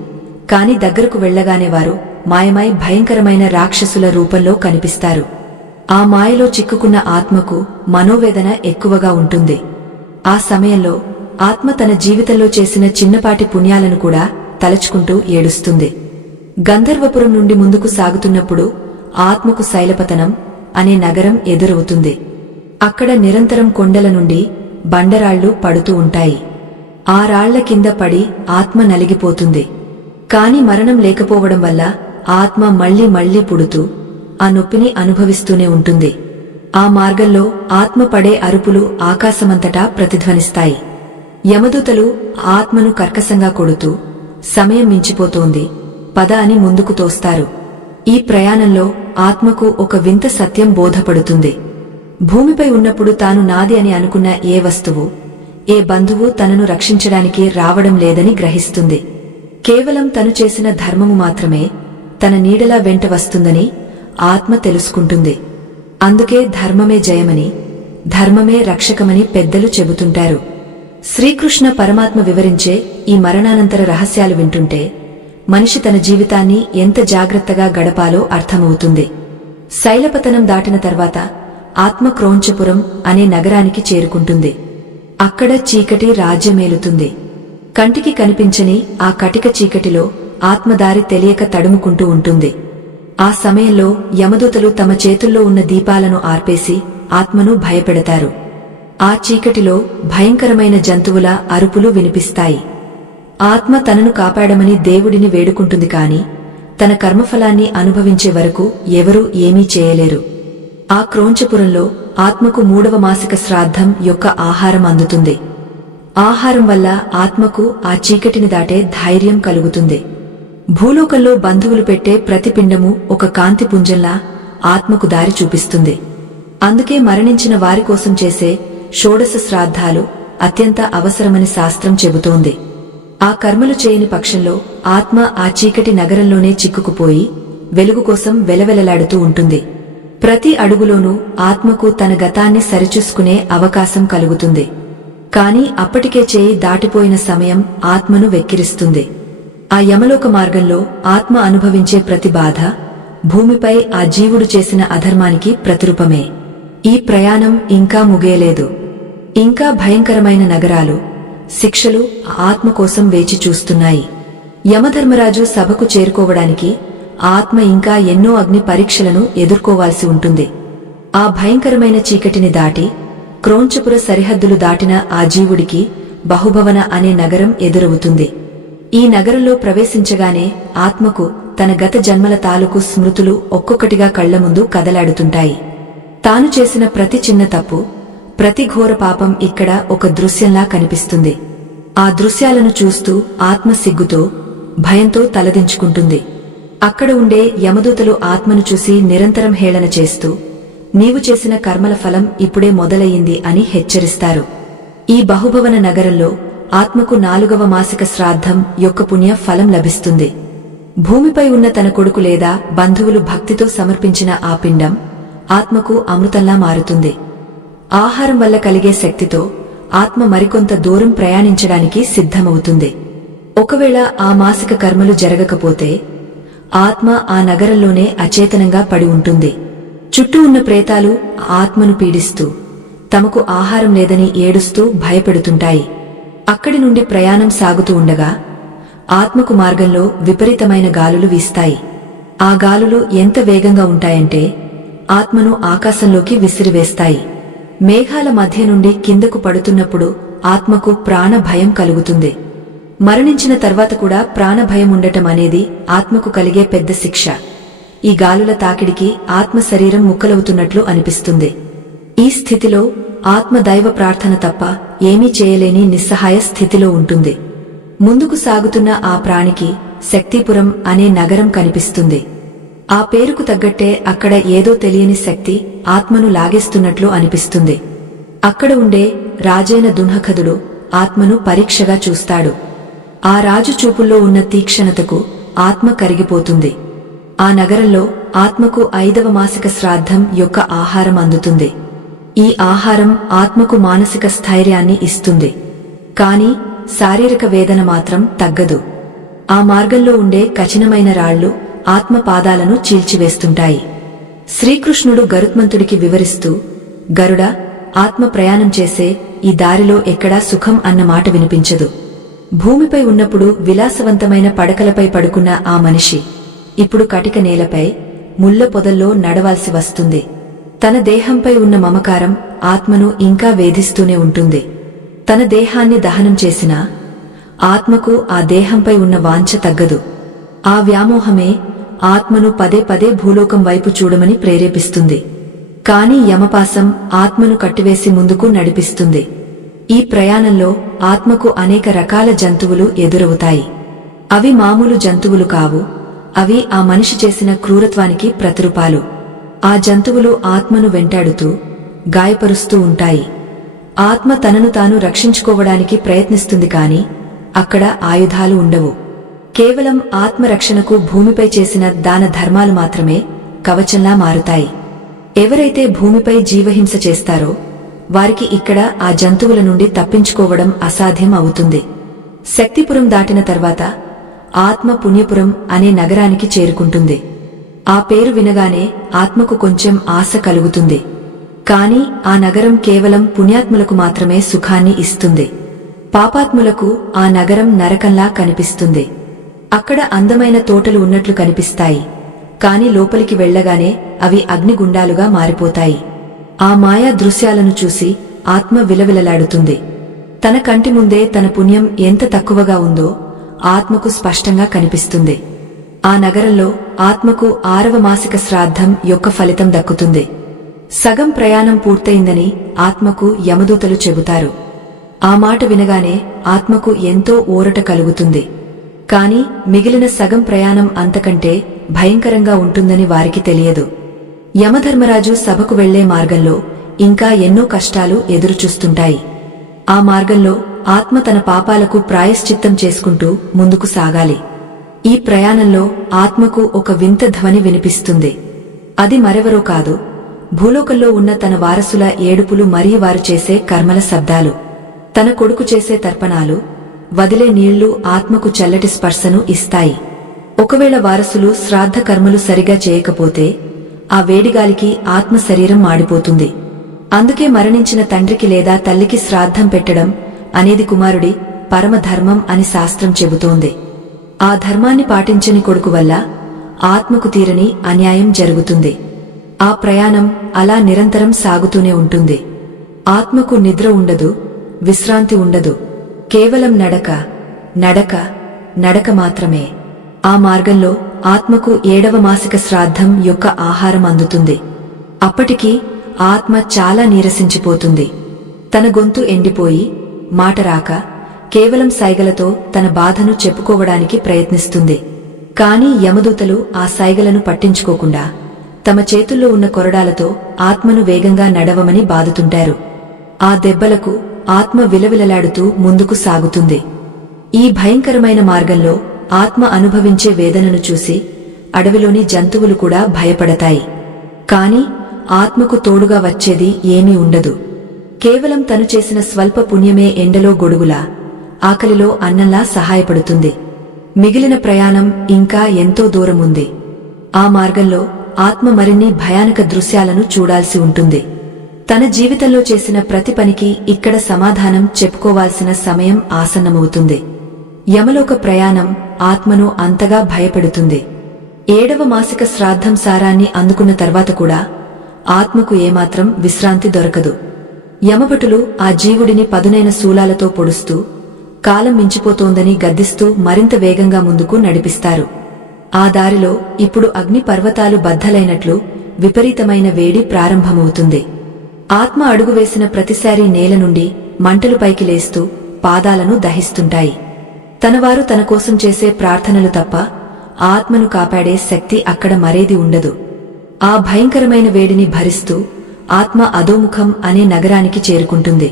కాని దగ్గరకు వెళ్లగానే వారు మాయమై భయంకరమైన రాక్షసుల రూపంలో కనిపిస్తారు. ఆ మాయలో చిక్కుకున్న ఆత్మకు మనోవేదన ఎక్కువగా ఉంటుంది. ఆ సమయంలో ఆత్మ తన జీవితంలో చేసిన చిన్నపాటి పుణ్యాలను కూడా తలచుకుంటూ ఏడుస్తుంది. గంధర్వపురం నుండి ముందుకు సాగుతున్నప్పుడు ఆత్మకు శైలపతనం అనే నగరం ఎదురవుతుంది. అక్కడ నిరంతరం కొండల నుండి బండరాళ్లు పడుతూ ఉంటాయి. ఆ రాళ్ల కింద పడి ఆత్మ నలిగిపోతుంది. కాని మరణం లేకపోవడం వల్ల ఆత్మ మళ్లీ మళ్లీ పుడుతూ ఆ నొప్పిని అనుభవిస్తూనే ఉంటుంది. ఆ మార్గంలో ఆత్మ పడే అరుపులు ఆకాశమంతటా ప్రతిధ్వనిస్తాయి. యమదూతలు ఆత్మను కర్కశంగా కొడుతూ, సమయం మించిపోతోంది, పద అని ముందుకు తోస్తారు. ఈ ప్రయాణంలో ఆత్మకు ఒక వింత సత్యం బోధపడుతుంది. భూమిపై ఉన్నప్పుడు తాను నాది అని అనుకున్న ఏ వస్తువు, ఏ బంధువు తనను రక్షించడానికి రావడం లేదని గ్రహిస్తుంది. కేవలం తను చేసిన ధర్మము మాత్రమే తన నీడలా వెంట వస్తుందని ఆత్మ తెలుసుకుంటుంది. అందుకే ధర్మమే జయమని, ధర్మమే రక్షకమని పెద్దలు చెబుతుంటారు. శ్రీకృష్ణ పరమాత్మ వివరించే ఈ మరణానంతర రహస్యాలు వింటుంటే మనిషి తన జీవితాన్ని ఎంత జాగ్రత్తగా గడపాలో అర్థమవుతుంది. శైలపతనం దాటిన తర్వాత ఆత్మ క్రోంచపురం అనే నగరానికి చేరుకుంటుంది. అక్కడ చీకటి రాజ్యమేలుతుంది. కంటికి కనిపించని ఆ కటిక చీకటిలో ఆత్మదారి తెలియక తడుముకుంటూ ఉంటుంది. ఆ సమయంలో యమదూతలు తమ చేతుల్లో ఉన్న దీపాలను ఆర్పేసి ఆత్మను భయపెడతారు. ఆ చీకటిలో భయంకరమైన జంతువుల అరుపులు వినిపిస్తాయి. ఆత్మ తనను కాపాడమని దేవుడిని వేడుకుంటుంది కాని తన కర్మఫలాన్ని అనుభవించే వరకు ఎవరూ ఏమీ చేయలేరు. ఆ క్రోంచపురంలో ఆత్మకు 3వ మాసిక శ్రాద్ధం యొక్క ఆహారం అందుతుంది. ఆహారం వల్ల ఆత్మకు ఆ చీకటిని దాటే ధైర్యం కలుగుతుంది. భూలోకంలో బంధువులు పెట్టే ప్రతి పిండము ఒక కాంతి పుంజంలా ఆత్మకు దారి చూపిస్తుంది. అందుకే మరణించిన వారి కోసం చేసే షోడశ శ్రాద్ధాలు అత్యంత అవసరమని శాస్త్రం చెబుతోంది. ఆ కర్మలు చేయని పక్షంలో ఆత్మ ఆ చీకటి నగరంలోనే చిక్కుకుపోయి వెలుగు కోసం వెలవెలలాడుతూ ఉంటుంది. ప్రతి అడుగులోనూ ఆత్మకు తన గతాన్ని సరిచూసుకునే అవకాశం కలుగుతుంది. కాని అప్పటికే చేయి దాటిపోయిన సమయం ఆత్మను వెక్కిరిస్తుంది. ఆ యమలోక మార్గంలో ఆత్మ అనుభవించే ప్రతి బాధ భూమిపై ఆ జీవుడు చేసిన అధర్మానికి ప్రతిరూపమే. ఈ ప్రయాణం ఇంకా ముగియలేదు. ఇంకా భయంకరమైన నగరాలు, శిక్షలు ఆత్మ కోసం వేచి చూస్తున్నాయి. యమధర్మరాజు సభకు చేరుకోవడానికి ఆత్మ ఇంకా ఎన్నో అగ్ని పరీక్షలను ఎదుర్కోవాల్సి ఉంటుంది. ఆ భయంకరమైన చీకటిని దాటి క్రోంచపుర సరిహద్దులు దాటిన ఆ జీవుడికి బహుభవన అనే నగరం ఎదురవుతుంది. ఈ నగరంలో ప్రవేశించగానే ఆత్మకు తన గత జన్మల తాలూకు స్మృతులు ఒక్కొక్కటిగా కళ్ల ముందు కదలాడుతుంటాయి. తాను చేసిన ప్రతి చిన్న తప్పు, ప్రతి ఘోర పాపం ఇక్కడ ఒక దృశ్యంలా కనిపిస్తుంది. ఆ దృశ్యాలను చూస్తూ ఆత్మ సిగ్గుతో, భయంతో తలదించుకుంటుంది. అక్కడ ఉండే యమదూతలు ఆత్మను చూసి నిరంతరం హేళన చేస్తూ నీవు చేసిన కర్మల ఫలం ఇప్పుడే మొదలయ్యింది అని హెచ్చరిస్తారు. ఈ బహుభవన నగరంలో ఆత్మకు 4వ మాసిక శ్రాద్ధం యొక్క పుణ్య ఫలం లభిస్తుంది. భూమిపై ఉన్న తన కొడుకు లేదా బంధువులు భక్తితో సమర్పించిన ఆ పిండం ఆత్మకు అమృతంలా మారుతుంది. ఆహారం వల్ల కలిగే శక్తితో ఆత్మ మరికొంత దూరం ప్రయాణించడానికి సిద్ధమవుతుంది. ఒకవేళ ఆ మాసిక కర్మలు జరగకపోతే ఆత్మ ఆ నగరంలోనే అచేతనంగా పడి ఉంటుంది. చుట్టూ ఉన్న ప్రేతాలు ఆత్మను పీడిస్తూ తమకు ఆహారం లేదని ఏడుస్తూ భయపెడుతుంటాయి. అక్కడి నుండి ప్రయాణం సాగుతూ ఉండగా ఆత్మకు మార్గంలో విపరీతమైన గాలులు వీస్తాయి. ఆ గాలులు ఎంత వేగంగా ఉంటాయంటే ఆత్మను ఆకాశంలోకి విసిరివేస్తాయి. మేఘాల మధ్య నుండి కిందకు పడుతున్నప్పుడు ఆత్మకు ప్రాణ భయం కలుగుతుంది. మరణించిన తర్వాత కూడా ప్రాణభయం ఉండటం అనేది ఆత్మకు కలిగే పెద్ద శిక్ష. ఈ గాలుల తాకిడికి ఆత్మ శరీరం ముక్కలవుతున్నట్లు అనిపిస్తుంది. ఈ స్థితిలో ఆత్మ దైవ ప్రార్థన తప్ప ఏమీ చేయలేని నిస్సహాయ స్థితిలో ఉంటుంది. ముందుకు సాగుతున్న ఆ ప్రాణికి శక్తిపురం అనే నగరం కనిపిస్తుంది. ఆ పేరుకు తగ్గట్టే అక్కడ ఏదో తెలియని శక్తి ఆత్మను లాగేస్తున్నట్లు అనిపిస్తుంది. అక్కడ ఉండే రాజైన దున్హఖదుడు ఆత్మను పరీక్షగా చూస్తాడు. ఆ రాజు చూపుల్లో ఉన్న తీక్షణతకు ఆత్మ కరిగిపోతుంది. ఆ నగరంలో ఆత్మకు 5వ మాసిక శ్రాద్ధం యొక్క ఆహారం అందుతుంది. ఈ ఆహారం ఆత్మకు మానసిక స్థైర్యాన్ని ఇస్తుంది. కాని శారీరక వేదన మాత్రం తగ్గదు. ఆ మార్గంలో ఉండే కఠినమైన రాళ్లు ఆత్మ పాదాలను చీల్చివేస్తుంటాయి. శ్రీకృష్ణుడు గరుత్మంతుడికి వివరిస్తూ, గరుడా, ఆత్మ ప్రయాణం చేసే ఈ దారిలో ఎక్కడా సుఖం అన్న మాట వినిపించదు. భూమిపై ఉన్నప్పుడు విలాసవంతమైన పడకలపై పడుకున్న ఆ మనిషి ఇప్పుడు కటిక నేలపై ముళ్ల పొదల్లో నడవాల్సి వస్తుంది. తన దేహంపై ఉన్న మమకారం ఆత్మను ఇంకా వేధిస్తూనే ఉంటుంది. తన దేహాన్ని దహనం చేసినా ఆత్మకు ఆ దేహంపై ఉన్న వాంఛ తగ్గదు. ఆ వ్యామోహమే ఆత్మను పదే పదే భూలోకం వైపు చూడమని ప్రేరేపిస్తుంది. కాని యమపాసం ఆత్మను కట్టివేసి ముందుకు నడిపిస్తుంది. ఈ ప్రయాణంలో ఆత్మకు అనేక రకాల జంతువులు ఎదురవుతాయి. అవి మామూలు జంతువులు కావు. అవి ఆ మనిషి చేసిన క్రూరత్వానికి ప్రతిరూపాలు. ఆ జంతువులు ఆత్మను వెంటాడుతూ గాయపరుస్తూ ఉంటాయి. ఆత్మ తనను తాను రక్షించుకోవడానికి ప్రయత్నిస్తుంది కాని అక్కడ ఆయుధాలు ఉండవు. కేవలం ఆత్మరక్షణకు భూమిపై చేసిన దాన ధర్మాలు మాత్రమే కవచంలా మారుతాయి. ఎవరైతే భూమిపై జీవహింస చేస్తారో వారికి ఇక్కడ ఆ జంతువుల నుండి తప్పించుకోవడం అసాధ్యం అవుతుంది. శక్తిపురం దాటిన తర్వాత ఆత్మ పుణ్యపురం అనే నగరానికి చేరుకుంటుంది. ఆ పేరు వినగానే ఆత్మకు కొంచెం ఆశ కలుగుతుంది. కాని ఆ నగరం కేవలం పుణ్యాత్ములకు మాత్రమే సుఖాన్ని ఇస్తుంది. పాపాత్ములకు ఆ నగరం నరకంలా కనిపిస్తుంది. అక్కడ అందమైన తోటలు ఉన్నట్లు కనిపిస్తాయి, కాని లోపలికి వెళ్లగానే అవి అగ్నిగుండాలుగా మారిపోతాయి. ఆ మాయా దృశ్యాలను చూసి ఆత్మ విలవిలలాడుతుంది. తన కంటి ముందే తన పుణ్యం ఎంత తక్కువగా ఉందో ఆత్మకు స్పష్టంగా కనిపిస్తుంది. ఆ నగరంలో ఆత్మకు 6వ మాసిక శ్రాద్ధం యొక్క ఫలితం దక్కుతుంది. సగం ప్రయాణం పూర్తయిందని ఆత్మకు యమదూతలు చెబుతారు. ఆ మాట వినగానే ఆత్మకు ఎంతో ఊరట కలుగుతుంది. కాని మిగిలిన సగం ప్రయాణం అంతకంటే భయంకరంగా ఉంటుందని వారికి తెలియదు. యమధర్మరాజు సభకు వెళ్లే మార్గంలో ఇంకా ఎన్నో కష్టాలు ఎదురుచూస్తుంటాయి. ఆ మార్గంలో ఆత్మ తన పాపాలకు ప్రాయశ్చిత్తం చేసుకుంటూ ముందుకు సాగాలి. ఈ ప్రయాణంలో ఆత్మకు ఒక వింత ధ్వని వినిపిస్తుంది. అది మరెవరో కాదు, భూలోకంలో ఉన్న తన వారసుల ఏడుపులు మరియు వారు చేసే కర్మల శబ్దాలు. తన కొడుకు చేసే తర్పణాలు, వదిలే నీళ్లు ఆత్మకు చల్లటి స్పర్శను ఇస్తాయి. ఒకవేళ వారసులు శ్రాద్ధ కర్మలు సరిగా చేయకపోతే ఆ వేడిగాలికి ఆత్మ శరీరం మాడిపోతుంది. అందుకే మరణించిన తండ్రికి లేదా తల్లికి శ్రాద్ధం పెట్టడం అనేది కుమారుడి పరమధర్మం అని శాస్త్రం చెబుతోంది. ఆ ధర్మాన్ని పాటించని కొడుకు వల్ల ఆత్మకు తీరని అన్యాయం జరుగుతుంది. ఆ ప్రయాణం అలా నిరంతరం సాగుతూనే ఉంటుంది. ఆత్మకు నిద్ర ఉండదు, విశ్రాంతి ఉండదు. కేవలం నడక నడక నడక మాత్రమే. ఆ మార్గంలో ఆత్మకు 7వ మాసిక శ్రాద్ధం యొక్క ఆహారం అందుతుంది. అప్పటికి ఆత్మ చాలా నీరసించిపోతుంది. తన గొంతు ఎండిపోయి మాట రాక కేవలం సైగలతో తన బాధను చెప్పుకోవడానికి ప్రయత్నిస్తుంది. కాని యమదూతలు ఆ సైగలను పట్టించుకోకుండా తమ చేతుల్లో ఉన్న కొరడాలతో ఆత్మను వేగంగా నడవమని బాదుతుంటారు. ఆ దెబ్బలకు ఆత్మ విలవిలలాడుతూ ముందుకు సాగుతుంది. ఈ భయంకరమైన మార్గంలో ఆత్మ అనుభవించే వేదనను చూసి అడవిలోని జంతువులు కూడా భయపడతాయి. కాని ఆత్మకు తోడుగా వచ్చేది ఏమీ ఉండదు. కేవలం తను చేసిన స్వల్ప పుణ్యమే ఎండలో గొడుగులా, ఆకలిలో అన్నంలా సహాయపడుతుంది. మిగిలిన ప్రయాణం ఇంకా ఎంతో దూరముంది. ఆ మార్గంలో ఆత్మ మరిన్ని భయానక దృశ్యాలను చూడాల్సి ఉంటుంది. తన జీవితంలో చేసిన ప్రతి పనికి ఇక్కడ సమాధానం చెప్పుకోవాల్సిన సమయం ఆసన్నమవుతుంది. యమలోక ప్రయాణం ఆత్మను అంతగా భయపెడుతుంది. 7వ మాసిక శ్రాద్ధం సారాన్ని అందుకున్న తర్వాత కూడా ఆత్మకు ఏమాత్రం విశ్రాంతి దొరకదు. యమభటులు ఆ జీవుడిని పదునైన శూలాలతో పొడుస్తూ కాలం మించిపోతోందని గద్దిస్తూ మరింత వేగంగా ముందుకు నడిపిస్తారు. ఆ దారిలో ఇప్పుడు అగ్ని పర్వతాలు బద్దలైనట్లు విపరీతమైన వేడి ప్రారంభమవుతుంది. ఆత్మ అడుగు వేసిన ప్రతిసారీ నేల నుండి మంటలు పైకి లేస్తూ పాదాలను దహిస్తుంటాయి. తనవారు తన కోసం చేసే ప్రార్థనలు తప్ప ఆత్మను కాపాడే శక్తి అక్కడ మరేది ఉండదు. ఆ భయంకరమైన వేడిని భరిస్తూ ఆత్మ అధోముఖం అనే నగరానికి చేరుకుంటుంది.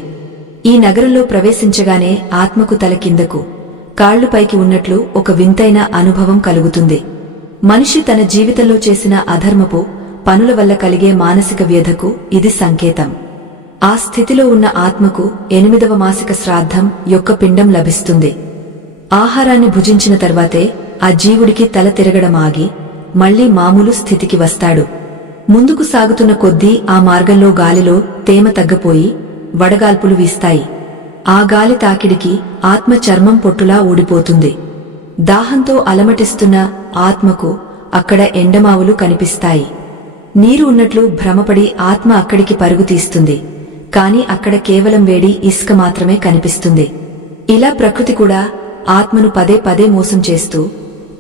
ఈ నగరంలో ప్రవేశించగానే ఆత్మకు తల కిందకు, కాళ్లు పైకి ఉన్నట్లు ఒక వింతైన అనుభవం కలుగుతుంది. మనిషి తన జీవితంలో చేసిన అధర్మపు పనుల వల్ల కలిగే మానసిక వ్యధకు ఇది సంకేతం. ఆ స్థితిలో ఉన్న ఆత్మకు 8వ మాసిక శ్రాద్ధం యొక్క పిండం లభిస్తుంది. ఆహారాన్ని భుజించిన తర్వాతే ఆ జీవుడికి తల తిరగడం ఆగి మళ్లీ మామూలు స్థితికి వస్తాడు. ముందుకు సాగుతున్న కొద్దీ ఆ మార్గంలో గాలిలో తేమ తగ్గపోయి వడగాల్పులు వీస్తాయి. ఆ గాలి తాకిడికి ఆత్మ చర్మం పొట్టులా ఊడిపోతుంది. దాహంతో అలమటిస్తున్న ఆత్మకు అక్కడ ఎండమావులు కనిపిస్తాయి. నీరు ఉన్నట్లు భ్రమపడి ఆత్మ అక్కడికి పరుగు తీస్తుంది. కాని అక్కడ కేవలం వేడి ఇసుక మాత్రమే కనిపిస్తుంది. ఇలా ప్రకృతి కూడా ఆత్మను పదే పదే మోసం చేస్తూ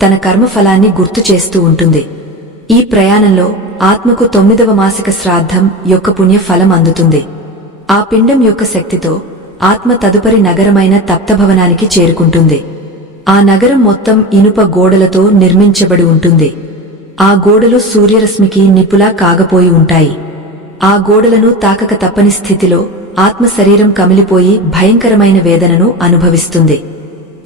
తన కర్మఫలాన్ని గుర్తు చేస్తూ ఉంటుంది. ఈ ప్రయాణంలో ఆత్మకు 9వ మాసిక శ్రాద్ధం యొక్క పుణ్య ఫలం అందుతుంది. ఆ పిండం యొక్క శక్తితో ఆత్మ తదుపరి నగరమైన తప్తభవనానికి చేరుకుంటుంది. ఆ నగరం మొత్తం ఇనుప గోడలతో నిర్మించబడి ఉంటుంది. ఆ గోడలు సూర్యరశ్మికి నిప్పులా కాగపోయి ఉంటాయి. ఆ గోడలను తాకక తప్పని స్థితిలో ఆత్మ శరీరం కమిలిపోయి భయంకరమైన వేదనను అనుభవిస్తుంది.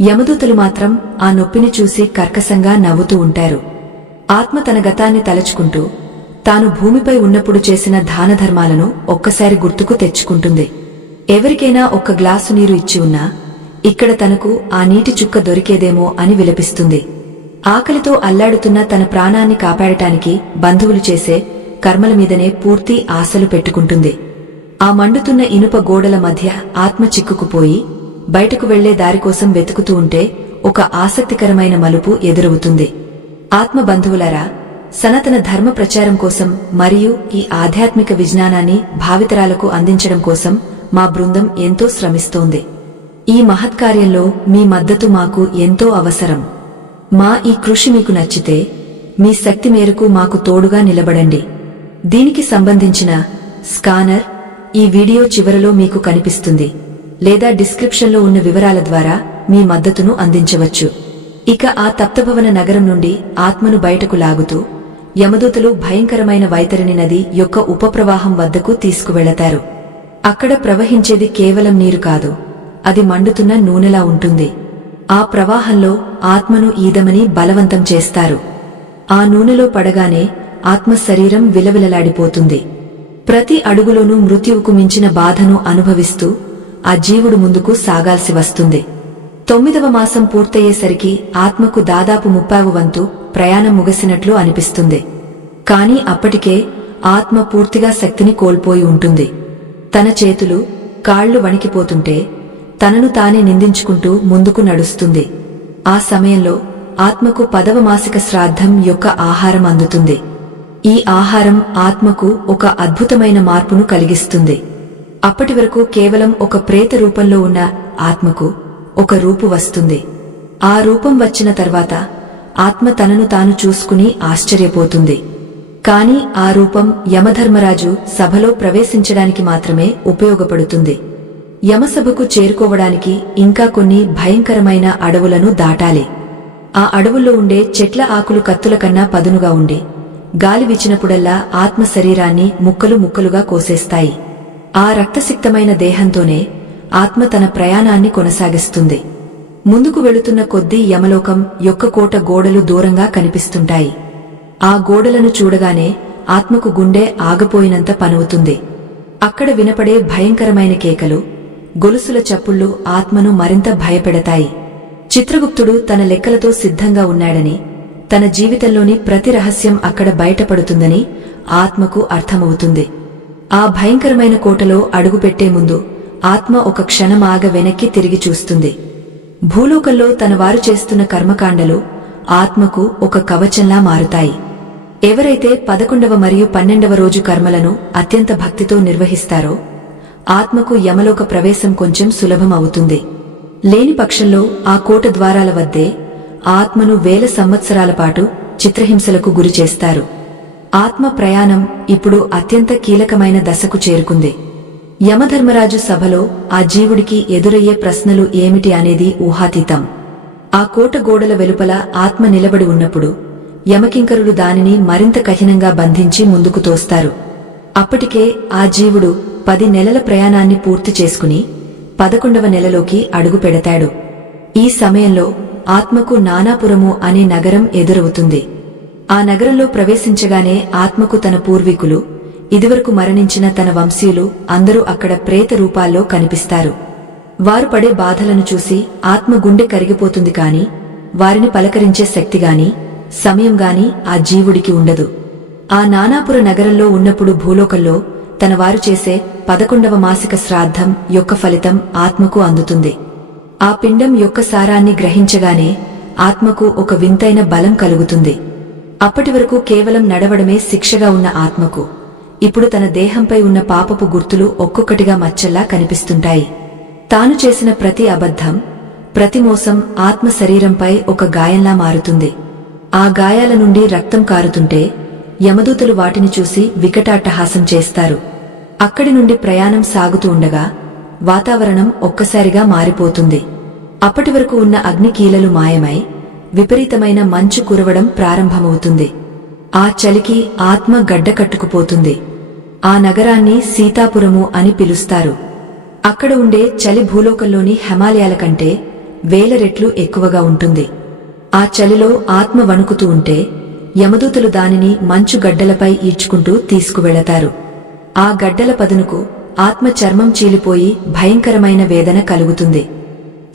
యమదూతలు మాత్రం ఆ నొప్పిని చూసి కర్కశంగా నవ్వుతూ ఉంటారు. ఆత్మ తన గతాన్ని తలచుకుంటూ తాను భూమిపై ఉన్నప్పుడు చేసిన దానధర్మాలను ఒక్కసారి గుర్తుకు తెచ్చుకుంటుంది. ఎవరికైనా ఒక్క గ్లాసు నీరు ఇచ్చి ఉన్నా ఇక్కడ తనకు ఆ నీటి చుక్క దొరికేదేమో అని విలపిస్తుంది. ఆకలితో అల్లాడుతున్న తన ప్రాణాన్ని కాపాడటానికి బంధువులు చేసే కర్మల మీదనే పూర్తి ఆశలు పెట్టుకుంటుంది. ఆ మండుతున్న ఇనుప గోడల మధ్య ఆత్మ చిక్కుకుపోయి బయటకు వెళ్లే దారికోసం వెతుకుతూ ఉంటే ఒక ఆసక్తికరమైన మలుపు ఎదురవుతుంది. ఆత్మ బంధువులారా, సనాతన ధర్మ ప్రచారం కోసం మరియు ఈ ఆధ్యాత్మిక విజ్ఞానాన్ని భావితరాలకు అందించడం కోసం మా బృందం ఎంతో శ్రమిస్తోంది. ఈ మహత్కార్యంలో మీ మద్దతు మాకు ఎంతో అవసరం. మా ఈ కృషి మీకు నచ్చితే మీ శక్తి మేరకు మాకు తోడుగా నిలబడండి. దీనికి సంబంధించిన స్కానర్ ఈ వీడియో చివరలో మీకు కనిపిస్తుంది, లేదా డిస్క్రిప్షన్లో ఉన్న వివరాల ద్వారా మీ మద్దతును అందించవచ్చు. ఇక ఆ తప్తభవన నగరం నుండి ఆత్మను బయటకు లాగుతూ యమదూతలు భయంకరమైన వైతరిణి నది యొక్క ఉపప్రవాహం వద్దకు తీసుకువెళతారు. అక్కడ ప్రవహించేది కేవలం నీరు కాదు, అది మండుతున్న నూనెలా ఉంటుంది. ఆ ప్రవాహంలో ఆత్మను ఈదమని బలవంతం చేస్తారు. ఆ నూనెలో పడగానే ఆత్మ శరీరం విలవిలలాడిపోతుంది. ప్రతి అడుగులోనూ మృత్యువుకు మించిన బాధను అనుభవిస్తూ ఆ జీవుడు ముందుకు సాగాల్సి వస్తుంది. 9వ మాసం పూర్తయ్యేసరికి ఆత్మకు దాదాపు 30వ వంతు ప్రయాణం ముగిసినట్లు అనిపిస్తుంది. కాని అప్పటికే ఆత్మ పూర్తిగా శక్తిని కోల్పోయి ఉంటుంది. తన చేతులు కాళ్లు వణికిపోతుంటే తనను తానే నిందించుకుంటూ ముందుకు నడుస్తుంది. ఆ సమయంలో ఆత్మకు 10వ మాసిక శ్రాద్ధం యొక్క ఆహారం అందుతుంది. ఈ ఆహారం ఆత్మకు ఒక అద్భుతమైన మార్పును కలిగిస్తుంది. అప్పటి వరకు కేవలం ఒక ప్రేత రూపంలో ఉన్న ఆత్మకు ఒక రూపు వస్తుంది. ఆ రూపం వచ్చిన తర్వాత ఆత్మ తనను తాను చూసుకుని ఆశ్చర్యపోతుంది. కాని ఆ రూపం యమధర్మరాజు సభలో ప్రవేశించడానికి మాత్రమే ఉపయోగపడుతుంది. యమసభకు చేరుకోవడానికి ఇంకా కొన్ని భయంకరమైన అడవులను దాటాలి. ఆ అడవుల్లో ఉండే చెట్ల ఆకులు కత్తుల కన్నా పదునుగా ఉండి గాలి వీచినప్పుడల్లా ఆత్మ శరీరాన్ని ముక్కలు ముక్కలుగా కోసేస్తాయి. ఆ రక్తసిక్తమైన దేహంతోనే ఆత్మ తన ప్రయాణాన్ని కొనసాగిస్తుంది. ముందుకు వెళుతున్న కొద్దీ యమలోకం యొక్క కోట గోడలు దూరంగా కనిపిస్తుంటాయి. ఆ గోడలను చూడగానే ఆత్మకు గుండె ఆగపోయినంత పనువుతుంది. అక్కడ వినపడే భయంకరమైన కేకలు, గొలుసుల చప్పుళ్లు ఆత్మను మరింత భయపెడతాయి. చిత్రగుప్తుడు తన లెక్కలతో సిద్ధంగా ఉన్నాడని, తన జీవితంలోని ప్రతి రహస్యం అక్కడ బయటపడుతుందని ఆత్మకు అర్థమవుతుంది. ఆ భయంకరమైన కోటలో అడుగుపెట్టే ముందు ఆత్మ ఒక క్షణం ఆగ వెనక్కి తిరిగి చూస్తుంది. భూలోకంలో తన వారు చేస్తున్న కర్మకాండలు ఆత్మకు ఒక కవచంలా మారుతాయి. ఎవరైతే 11వ మరియు 12వ రోజు కర్మలను అత్యంత భక్తితో నిర్వహిస్తారో ఆత్మకు యమలోక ప్రవేశం కొంచెం సులభం అవుతుంది. లేని పక్షంలో ఆ కోట ద్వారాల వద్దే ఆత్మను 1000 సంవత్సరాల పాటు చిత్రహింసలకు గురిచేస్తారు. ఆత్మ ప్రయాణం ఇప్పుడు అత్యంత కీలకమైన దశకు చేరుకుంది. యమధర్మరాజు సభలో ఆ జీవుడికి ఎదురయ్యే ప్రశ్నలు ఏమిటి అనేది ఊహాతీతం. ఆ కోట గోడల వెలుపల ఆత్మ నిలబడి ఉన్నప్పుడు యమకింకరులు దానిని మరింత కఠినంగా బంధించి ముందుకు తోస్తారు. అప్పటికే ఆ జీవుడు 10 నెలల ప్రయాణాన్ని పూర్తి చేసుకుని 11వ నెలలోకి అడుగు పెడతాడు. ఈ సమయంలో ఆత్మకు నానాపురము అనే నగరం ఎదురవుతుంది. ఆ నగరంలో ప్రవేశించగానే ఆత్మకు తన పూర్వీకులు, ఇదివరకు మరణించిన తన వంశీయులు అందరూ అక్కడ ప్రేత రూపాల్లో కనిపిస్తారు. వారు పడే బాధలను చూసి ఆత్మ గుండె కరిగిపోతుంది. కాని వారిని పలకరించే శక్తిగాని సమయంగాని ఆ జీవుడికి ఉండదు. ఆ నానాపుర నగరంలో ఉన్నప్పుడు భూలోకంలో తన వారు చేసే 11వ మాసిక శ్రాద్ధం యొక్క ఫలితం ఆత్మకు అందుతుంది. ఆ పిండం యొక్క సారాన్ని గ్రహించగానే ఆత్మకు ఒక వింతైన బలం కలుగుతుంది. అప్పటి వరకు కేవలం నడవడమే శిక్షగా ఉన్న ఆత్మకు ఇప్పుడు తన దేహంపై ఉన్న పాపపు గుర్తులు ఒక్కొక్కటిగా మచ్చల్లా కనిపిస్తుంటాయి. తాను చేసిన ప్రతి అబద్ధం, ప్రతి మోసం ఆత్మ శరీరంపై ఒక గాయంలా మారుతుంది. ఆ గాయాల నుండి రక్తం కారుతుంటే యమదూతలు వాటిని చూసి వికటాట్టహాసం చేస్తారు. అక్కడి నుండి ప్రయాణం సాగుతూ ఉండగా వాతావరణం ఒక్కసారిగా మారిపోతుంది. అప్పటి వరకు ఉన్న అగ్నికీలలు మాయమై విపరీతమైన మంచు కురవడం ప్రారంభమవుతుంది. ఆ చలికి ఆత్మ గడ్డకట్టుకుపోతుంది. ఆ నగరాన్ని సీతాపురము అని పిలుస్తారు. అక్కడ ఉండే చలి భూలోకంలోని హిమాలయాల కంటే 1000 రెట్లు ఎక్కువగా ఉంటుంది. ఆ చలిలో ఆత్మ వణుకుతూ ఉంటే యమదూతలు దానిని మంచు గడ్డలపై ఈడ్చుకుంటూ తీసుకువెళతారు. ఆ గడ్డల పదునుకు ఆత్మ చర్మం చీలిపోయి భయంకరమైన వేదన కలుగుతుంది.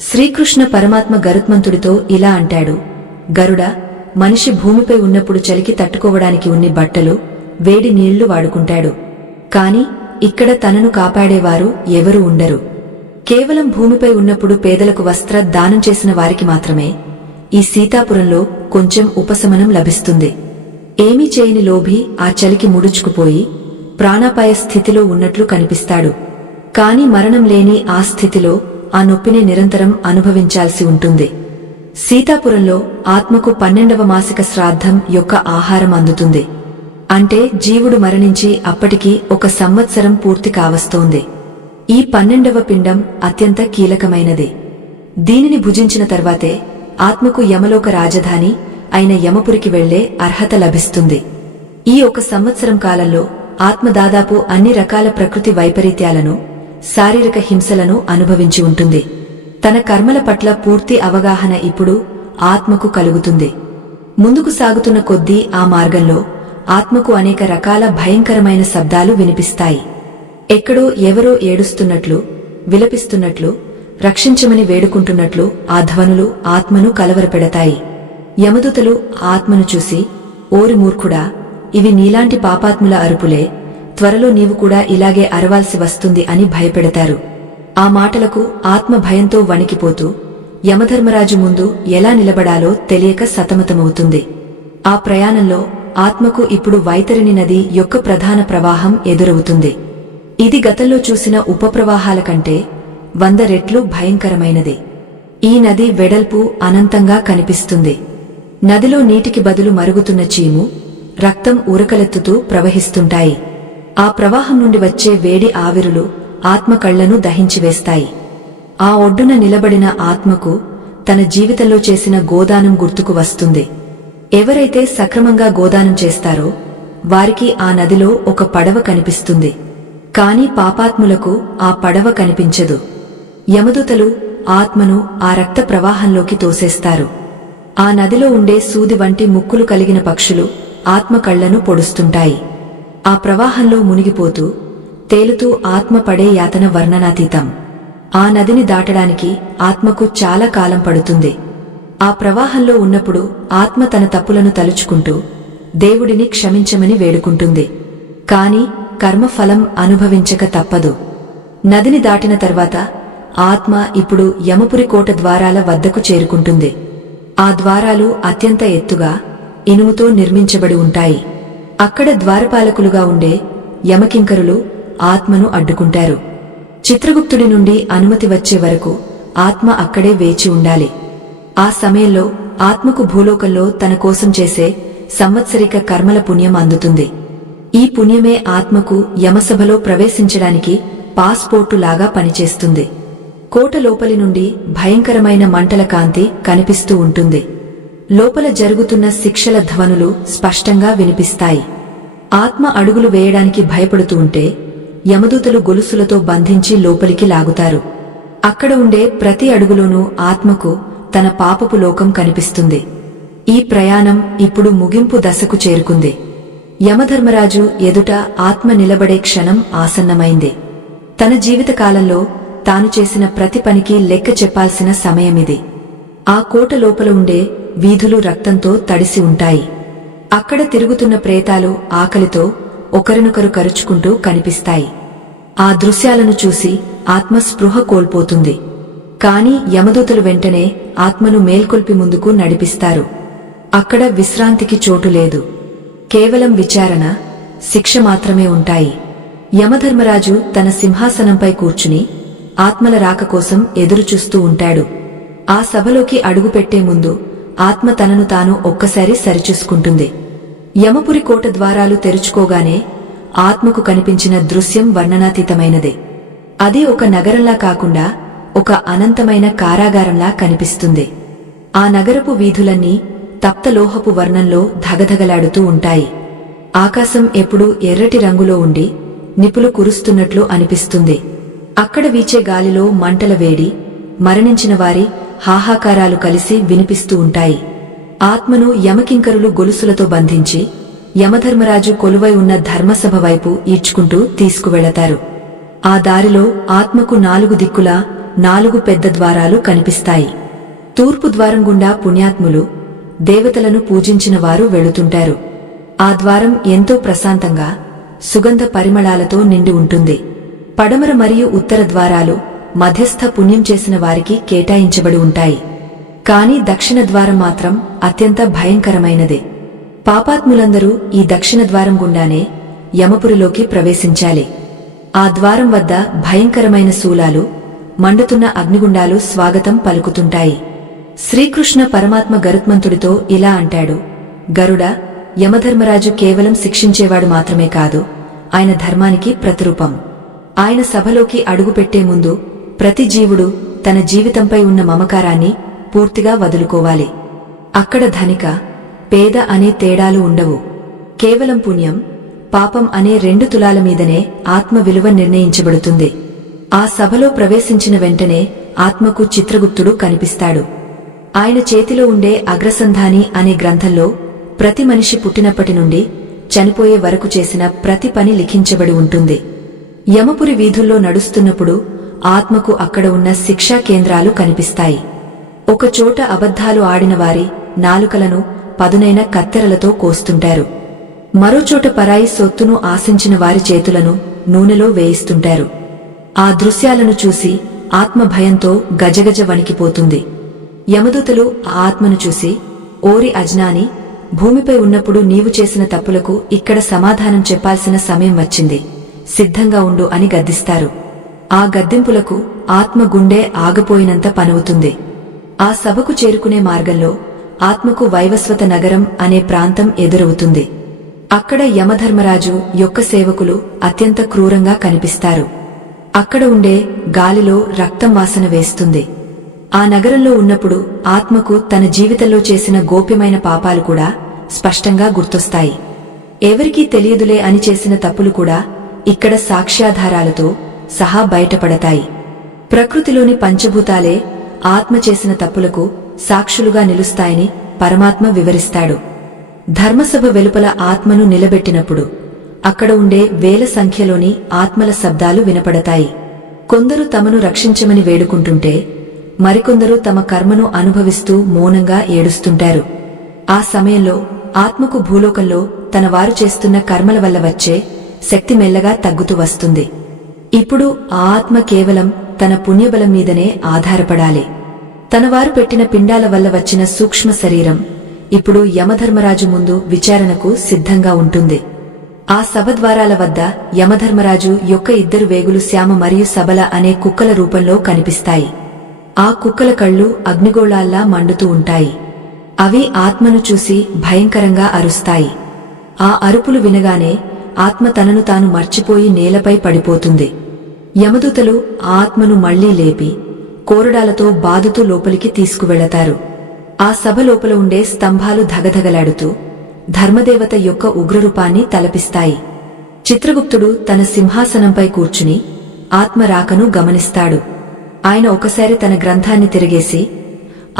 శ్రీకృష్ణ పరమాత్మ గరుత్మంతుడితో ఇలా అంటాడు: గరుడా, మనిషి భూమిపై ఉన్నప్పుడు చలికి తట్టుకోవడానికి ఉన్ని బట్టలు, వేడి నీళ్లు వాడుకుంటాడు. కాని ఇక్కడ తనను కాపాడేవారు ఎవరూ ఉండరు. కేవలం భూమిపై ఉన్నప్పుడు పేదలకు వస్త్ర దానం చేసిన వారికి మాత్రమే ఈ సీతాపురంలో కొంచెం ఉపశమనం లభిస్తుంది. ఏమీ చేయని లోభి ఆ చలికి ముడుచుకుపోయి ప్రాణాపాయ స్థితిలో ఉన్నట్లు కనిపిస్తాడు. కాని మరణం లేని ఆ స్థితిలో ఆ నొప్పిని నిరంతరం అనుభవించాల్సి ఉంటుంది. సీతాపురంలో ఆత్మకు 12వ మాసిక శ్రాద్ధం యొక్క ఆహారం అందుతుంది. అంటే జీవుడు మరణించి అప్పటికి 1 సంవత్సరం పూర్తి కావస్తోంది. ఈ 12వ పిండం అత్యంత కీలకమైనది. దీనిని భుజించిన తర్వాతే ఆత్మకు యమలోక రాజధాని అయిన యమపురికి వెళ్లే అర్హత లభిస్తుంది. ఈ 1 సంవత్సరం కాలంలో ఆత్మ దాదాపు అన్ని రకాల ప్రకృతి వైపరీత్యాలను, శారీరక హింసలను అనుభవించి ఉంటుంది. తన కర్మల పట్ల పూర్తి అవగాహన ఇప్పుడు ఆత్మకు కలుగుతుంది. ముందుకు సాగుతున్న కొద్దీ ఆ మార్గంలో ఆత్మకు అనేక రకాల భయంకరమైన శబ్దాలు వినిపిస్తాయి. ఎక్కడో ఎవరో ఏడుస్తున్నట్లు, విలపిస్తున్నట్లు, రక్షించమని వేడుకుంటున్నట్లు ఆ ధ్వనులు ఆత్మను కలవరపెడతాయి. యమదూతలు ఆత్మను చూసి, ఓరి మూర్ఖుడా, ఇవి నీలాంటి పాపాత్ముల అరుపులే, త్వరలో నీవు కూడా ఇలాగే అరవాల్సి వస్తుంది అని భయపెడతారు. ఆ మాటలకు ఆత్మ భయంతో వణికిపోతూ యమధర్మరాజు ముందు ఎలా నిలబడాలో తెలియక సతమతమవుతుంది. ఆ ప్రయాణంలో ఆత్మకు ఇప్పుడు వైతరిణి నది యొక్క ప్రధాన ప్రవాహం ఎదురవుతుంది. ఇది గతంలో చూసిన ఉపప్రవాహాల కంటే 100 రెట్లు భయంకరమైనది. ఈ నది వెడల్పు అనంతంగా కనిపిస్తుంది. నదిలో నీటికి బదులు మరుగుతున్న చీము, రక్తం ఉరకలెత్తుతూ ప్రవహిస్తుంటాయి. ఆ ప్రవాహం నుండి వచ్చే వేడి ఆవిరులు ఆత్మ కళ్లను దహించివేస్తాయి. ఆ ఒడ్డున నిలబడిన ఆత్మకు తన జీవితంలో చేసిన గోదానం గుర్తుకు వస్తుంది. ఎవరైతే సక్రమంగా గోదానం చేస్తారో వారికి ఆ నదిలో ఒక పడవ కనిపిస్తుంది. కాని పాపాత్ములకు ఆ పడవ కనిపించదు. యమదూతలు ఆత్మను ఆ రక్త ప్రవాహంలోకి తోసేస్తారు. ఆ నదిలో ఉండే సూది వంటి ముక్కులు కలిగిన పక్షులు ఆత్మ కళ్లను పొడుస్తుంటాయి. ఆ ప్రవాహంలో మునిగిపోతూ తేలుతూ ఆత్మ పడే యాతన వర్ణనాతీతం. ఆ నదిని దాటడానికి ఆత్మకు చాలా కాలం పడుతుంది. ఆ ప్రవాహంలో ఉన్నప్పుడు ఆత్మ తన తప్పులను తలుచుకుంటూ దేవుడిని క్షమించమని వేడుకుంటుంది. కాని కర్మఫలం అనుభవించక తప్పదు. నదిని దాటిన తర్వాత ఆత్మ ఇప్పుడు యమపురి కోట ద్వారాల వద్దకు చేరుకుంటుంది. ఆ ద్వారాలు అత్యంత ఎత్తుగా ఇనుముతో నిర్మించబడి ఉంటాయి. అక్కడ ద్వారపాలకులుగా ఉండే యమకింకరులు ఆత్మను అడ్డుకుంటారు. చిత్రగుప్తుడి నుండి అనుమతి వచ్చే వరకు ఆత్మ అక్కడే వేచి ఉండాలి. ఆ సమయంలో ఆత్మకు భూలోకంలో తన కోసం చేసే సంవత్సరిక కర్మల పుణ్యం అందుతుంది. ఈ పుణ్యమే ఆత్మకు యమసభలో ప్రవేశించడానికి పాస్పోర్టు లాగా పనిచేస్తుంది. కోట లోపలి నుండి భయంకరమైన మంటల కాంతి కనిపిస్తూ ఉంటుంది. లోపల జరుగుతున్న శిక్షల ధ్వనులు స్పష్టంగా వినిపిస్తాయి. ఆత్మ అడుగులు వేయడానికి భయపడుతూ ఉంటే యమదూతలు గొలుసులతో బంధించి లోపలికి లాగుతారు. అక్కడ ఉండే ప్రతి అడుగులోనూ ఆత్మకు తన పాపపు లోకం కనిపిస్తుంది. ఈ ప్రయాణం ఇప్పుడు ముగింపు దశకు చేరుకుంది. యమధర్మరాజు ఎదుట ఆత్మ నిలబడే క్షణం ఆసన్నమైంది. తన జీవితకాలంలో తాను చేసిన ప్రతి పనికి లెక్క చెప్పాల్సిన సమయమిది. ఆ కోట లోపల ఉండే వీధులు రక్తంతో తడిసి ఉంటాయి. అక్కడ తిరుగుతున్న ప్రేతాలు ఆకలితో ఒకరినొకరు కరుచుకుంటూ కనిపిస్తాయి. ఆ దృశ్యాలను చూసి ఆత్మ స్పృహ కోల్పోతుంది. కాని యమదూతలు వెంటనే ఆత్మను మేల్కొల్పి ముందుకు నడిపిస్తారు. అక్కడ విశ్రాంతికి చోటు లేదు. కేవలం విచారణ, శిక్ష మాత్రమే ఉంటాయి. యమధర్మరాజు తన సింహాసనంపై కూర్చుని ఆత్మల రాక కోసం ఎదురుచూస్తూ ఉంటాడు. ఆ సభలోకి అడుగుపెట్టే ముందు ఆత్మ తనను తాను ఒక్కసారి సరిచూసుకుంటుంది. యమపురి కోట ద్వారాలు తెరుచుకోగానే ఆత్మకు కనిపించిన దృశ్యం వర్ణనాతీతమైనదే. అది ఒక నగరంలా కాకుండా ఒక అనంతమైన కారాగారంలా కనిపిస్తుంది. ఆ నగరపు వీధులన్నీ తప్తలోహపు వర్ణంలో ధగధగలాడుతూ ఉంటాయి. ఆకాశం ఎప్పుడూ ఎర్రటి రంగులో ఉండి నిపులు కురుస్తున్నట్లు అనిపిస్తుంది. అక్కడ వీచే గాలిలో మంటల వేడి, మరణించిన వారి హాహాకారాలు కలిసి వినిపిస్తూ ఉంటాయి. ఆత్మను యమకింకరులు గొలుసులతో బంధించి యమధర్మరాజు కొలువై ఉన్న ధర్మసభ వైపు ఈడ్చుకుంటూ తీసుకువెళతారు. ఆ దారిలో ఆత్మకు 4 దిక్కులా 4 పెద్ద ద్వారాలు కనిపిస్తాయి. తూర్పు ద్వారం గుండా పుణ్యాత్ములు, దేవతలను పూజించిన వారు వెళుతుంటారు. ఆ ద్వారం ఎంతో ప్రశాంతంగా, సుగంధ పరిమళాలతో నిండి ఉంటుంది. పడమర మరియు ఉత్తర ద్వారాలు మధ్యస్థ పుణ్యం చేసిన వారికి కేటాయించబడి ఉంటాయి. కాని దక్షిణ ద్వారం మాత్రం అత్యంత భయంకరమైనదే. పాపాత్ములందరూ ఈ దక్షిణ ద్వారం గుండానే యమపురిలోకి ప్రవేశించాలి. ఆ ద్వారం వద్ద భయంకరమైన శూలాలు, మండుతున్న అగ్నిగుండాలు స్వాగతం పలుకుతుంటాయి. శ్రీకృష్ణ పరమాత్మ గరుత్మంతుడితో ఇలా అంటాడు: గరుడా, యమధర్మరాజు కేవలం శిక్షించేవాడు మాత్రమే కాదు, ఆయన ధర్మానికి ప్రతిరూపం. ఆయన సభలోకి అడుగుపెట్టే ముందు ప్రతి జీవుడు తన జీవితంపై ఉన్న మమకారాన్ని పూర్తిగా వదులుకోవాలి. అక్కడ ధనిక, పేద అనే తేడాలు ఉండవు. కేవలం పుణ్యం, పాపం అనే 2 తులాల మీదనే ఆత్మ విలువ నిర్ణయించబడుతుంది. ఆ సభలో ప్రవేశించిన వెంటనే ఆత్మకు చిత్రగుప్తుడు కనిపిస్తాడు. ఆయన చేతిలో ఉండే అగ్రసంధాని అనే గ్రంథంలో ప్రతి మనిషి పుట్టినప్పటి నుండి చనిపోయే వరకు చేసిన ప్రతి పని లిఖించబడి ఉంటుంది. యమపురి వీధుల్లో నడుస్తున్నప్పుడు ఆత్మకు అక్కడ ఉన్న శిక్షా కేంద్రాలు కనిపిస్తాయి. ఒకచోట అబద్ధాలు ఆడిన వారి నాలుకలను పదునైన కత్తెరలతో కోస్తుంటారు. మరోచోట పరాయి సొత్తును ఆశించిన వారి చేతులను నూనెలో వేయిస్తుంటారు. ఆ దృశ్యాలను చూసి ఆత్మ భయంతో గజగజ వణికిపోతుంది. యమదూతలు ఆ ఆత్మను చూసి, ఓరి అజ్ఞాని, భూమిపై ఉన్నప్పుడు నీవు చేసిన తప్పులకు ఇక్కడ సమాధానం చెప్పాల్సిన సమయం వచ్చింది, సిద్ధంగా ఉండు అని గద్దిస్తారు. ఆ గద్దింపులకు ఆత్మ గుండె ఆగిపోయినంత పనవుతుంది. ఆ సభకు చేరుకునే మార్గంలో ఆత్మకు వైవస్వత నగరం అనే ప్రాంతం ఎదురవుతుంది. అక్కడ యమధర్మరాజు యొక్క సేవకులు అత్యంత క్రూరంగా కనిపిస్తారు. అక్కడ ఉండే గాలిలో రక్తం వాసన వేస్తుంది. ఆ నగరంలో ఉన్నప్పుడు ఆత్మకు తన జీవితంలో చేసిన గోప్యమైన పాపాలు కూడా స్పష్టంగా గుర్తొస్తాయి. ఎవరికీ తెలియదులే అని చేసిన తప్పులు కూడా ఇక్కడ సాక్ష్యాధారాలతో సహా బయటపడతాయి. ప్రకృతిలోని పంచభూతాలే ఆత్మ చేసిన తప్పులకు సాక్షులుగా నిలుస్తాయని పరమాత్మ వివరిస్తాడు. ధర్మసభ వెలుపల ఆత్మను నిలబెట్టినప్పుడు అక్కడ ఉండే వేల సంఖ్యలోని ఆత్మల శబ్దాలు వినపడతాయి. కొందరు తమను రక్షించమని వేడుకుంటుంటే, మరికొందరు తమ కర్మను అనుభవిస్తూ మౌనంగా ఏడుస్తుంటారు. ఆ సమయంలో ఆత్మకు భూలోకంలో తన వారు చేస్తున్న కర్మల వల్ల వచ్చే శక్తి మెల్లగా తగ్గుతూ వస్తుంది. ఇప్పుడు ఆ ఆత్మ కేవలం తన పుణ్యబలం మీదనే ఆధారపడాలి. తనవారు పెట్టిన పిండాల వల్ల వచ్చిన సూక్ష్మ శరీరం ఇప్పుడు యమధర్మరాజు ముందు విచారణకు సిద్ధంగా ఉంటుంది. ఆ సభ ద్వారాల వద్ద యమధర్మరాజు యొక్క 2 వేగులు శ్యామ మరియు సబల అనే కుక్కల రూపంలో కనిపిస్తాయి. ఆ కుక్కల కళ్ళు అగ్నిగోళాల్లా మండుతూ ఉంటాయి. అవి ఆత్మను చూసి భయంకరంగా అరుస్తాయి. ఆ అరుపులు వినగానే ఆత్మ తనను తాను మర్చిపోయి నేలపై పడిపోతుంది. యమదూతలు ఆత్మను మళ్లీ లేపి కోరడాలతో బాదుతూ లోపలికి తీసుకువెళతారు. ఆ సభ లోపల ఉండే స్తంభాలు ధగధగలాడుతూ ధర్మదేవత యొక్క ఉగ్రరూపాన్ని తలపిస్తాయి. చిత్రగుప్తుడు తన సింహాసనంపై కూర్చుని ఆత్మ రాకను గమనిస్తాడు. ఆయన ఒకసారి తన గ్రంథాన్ని తిరగేసి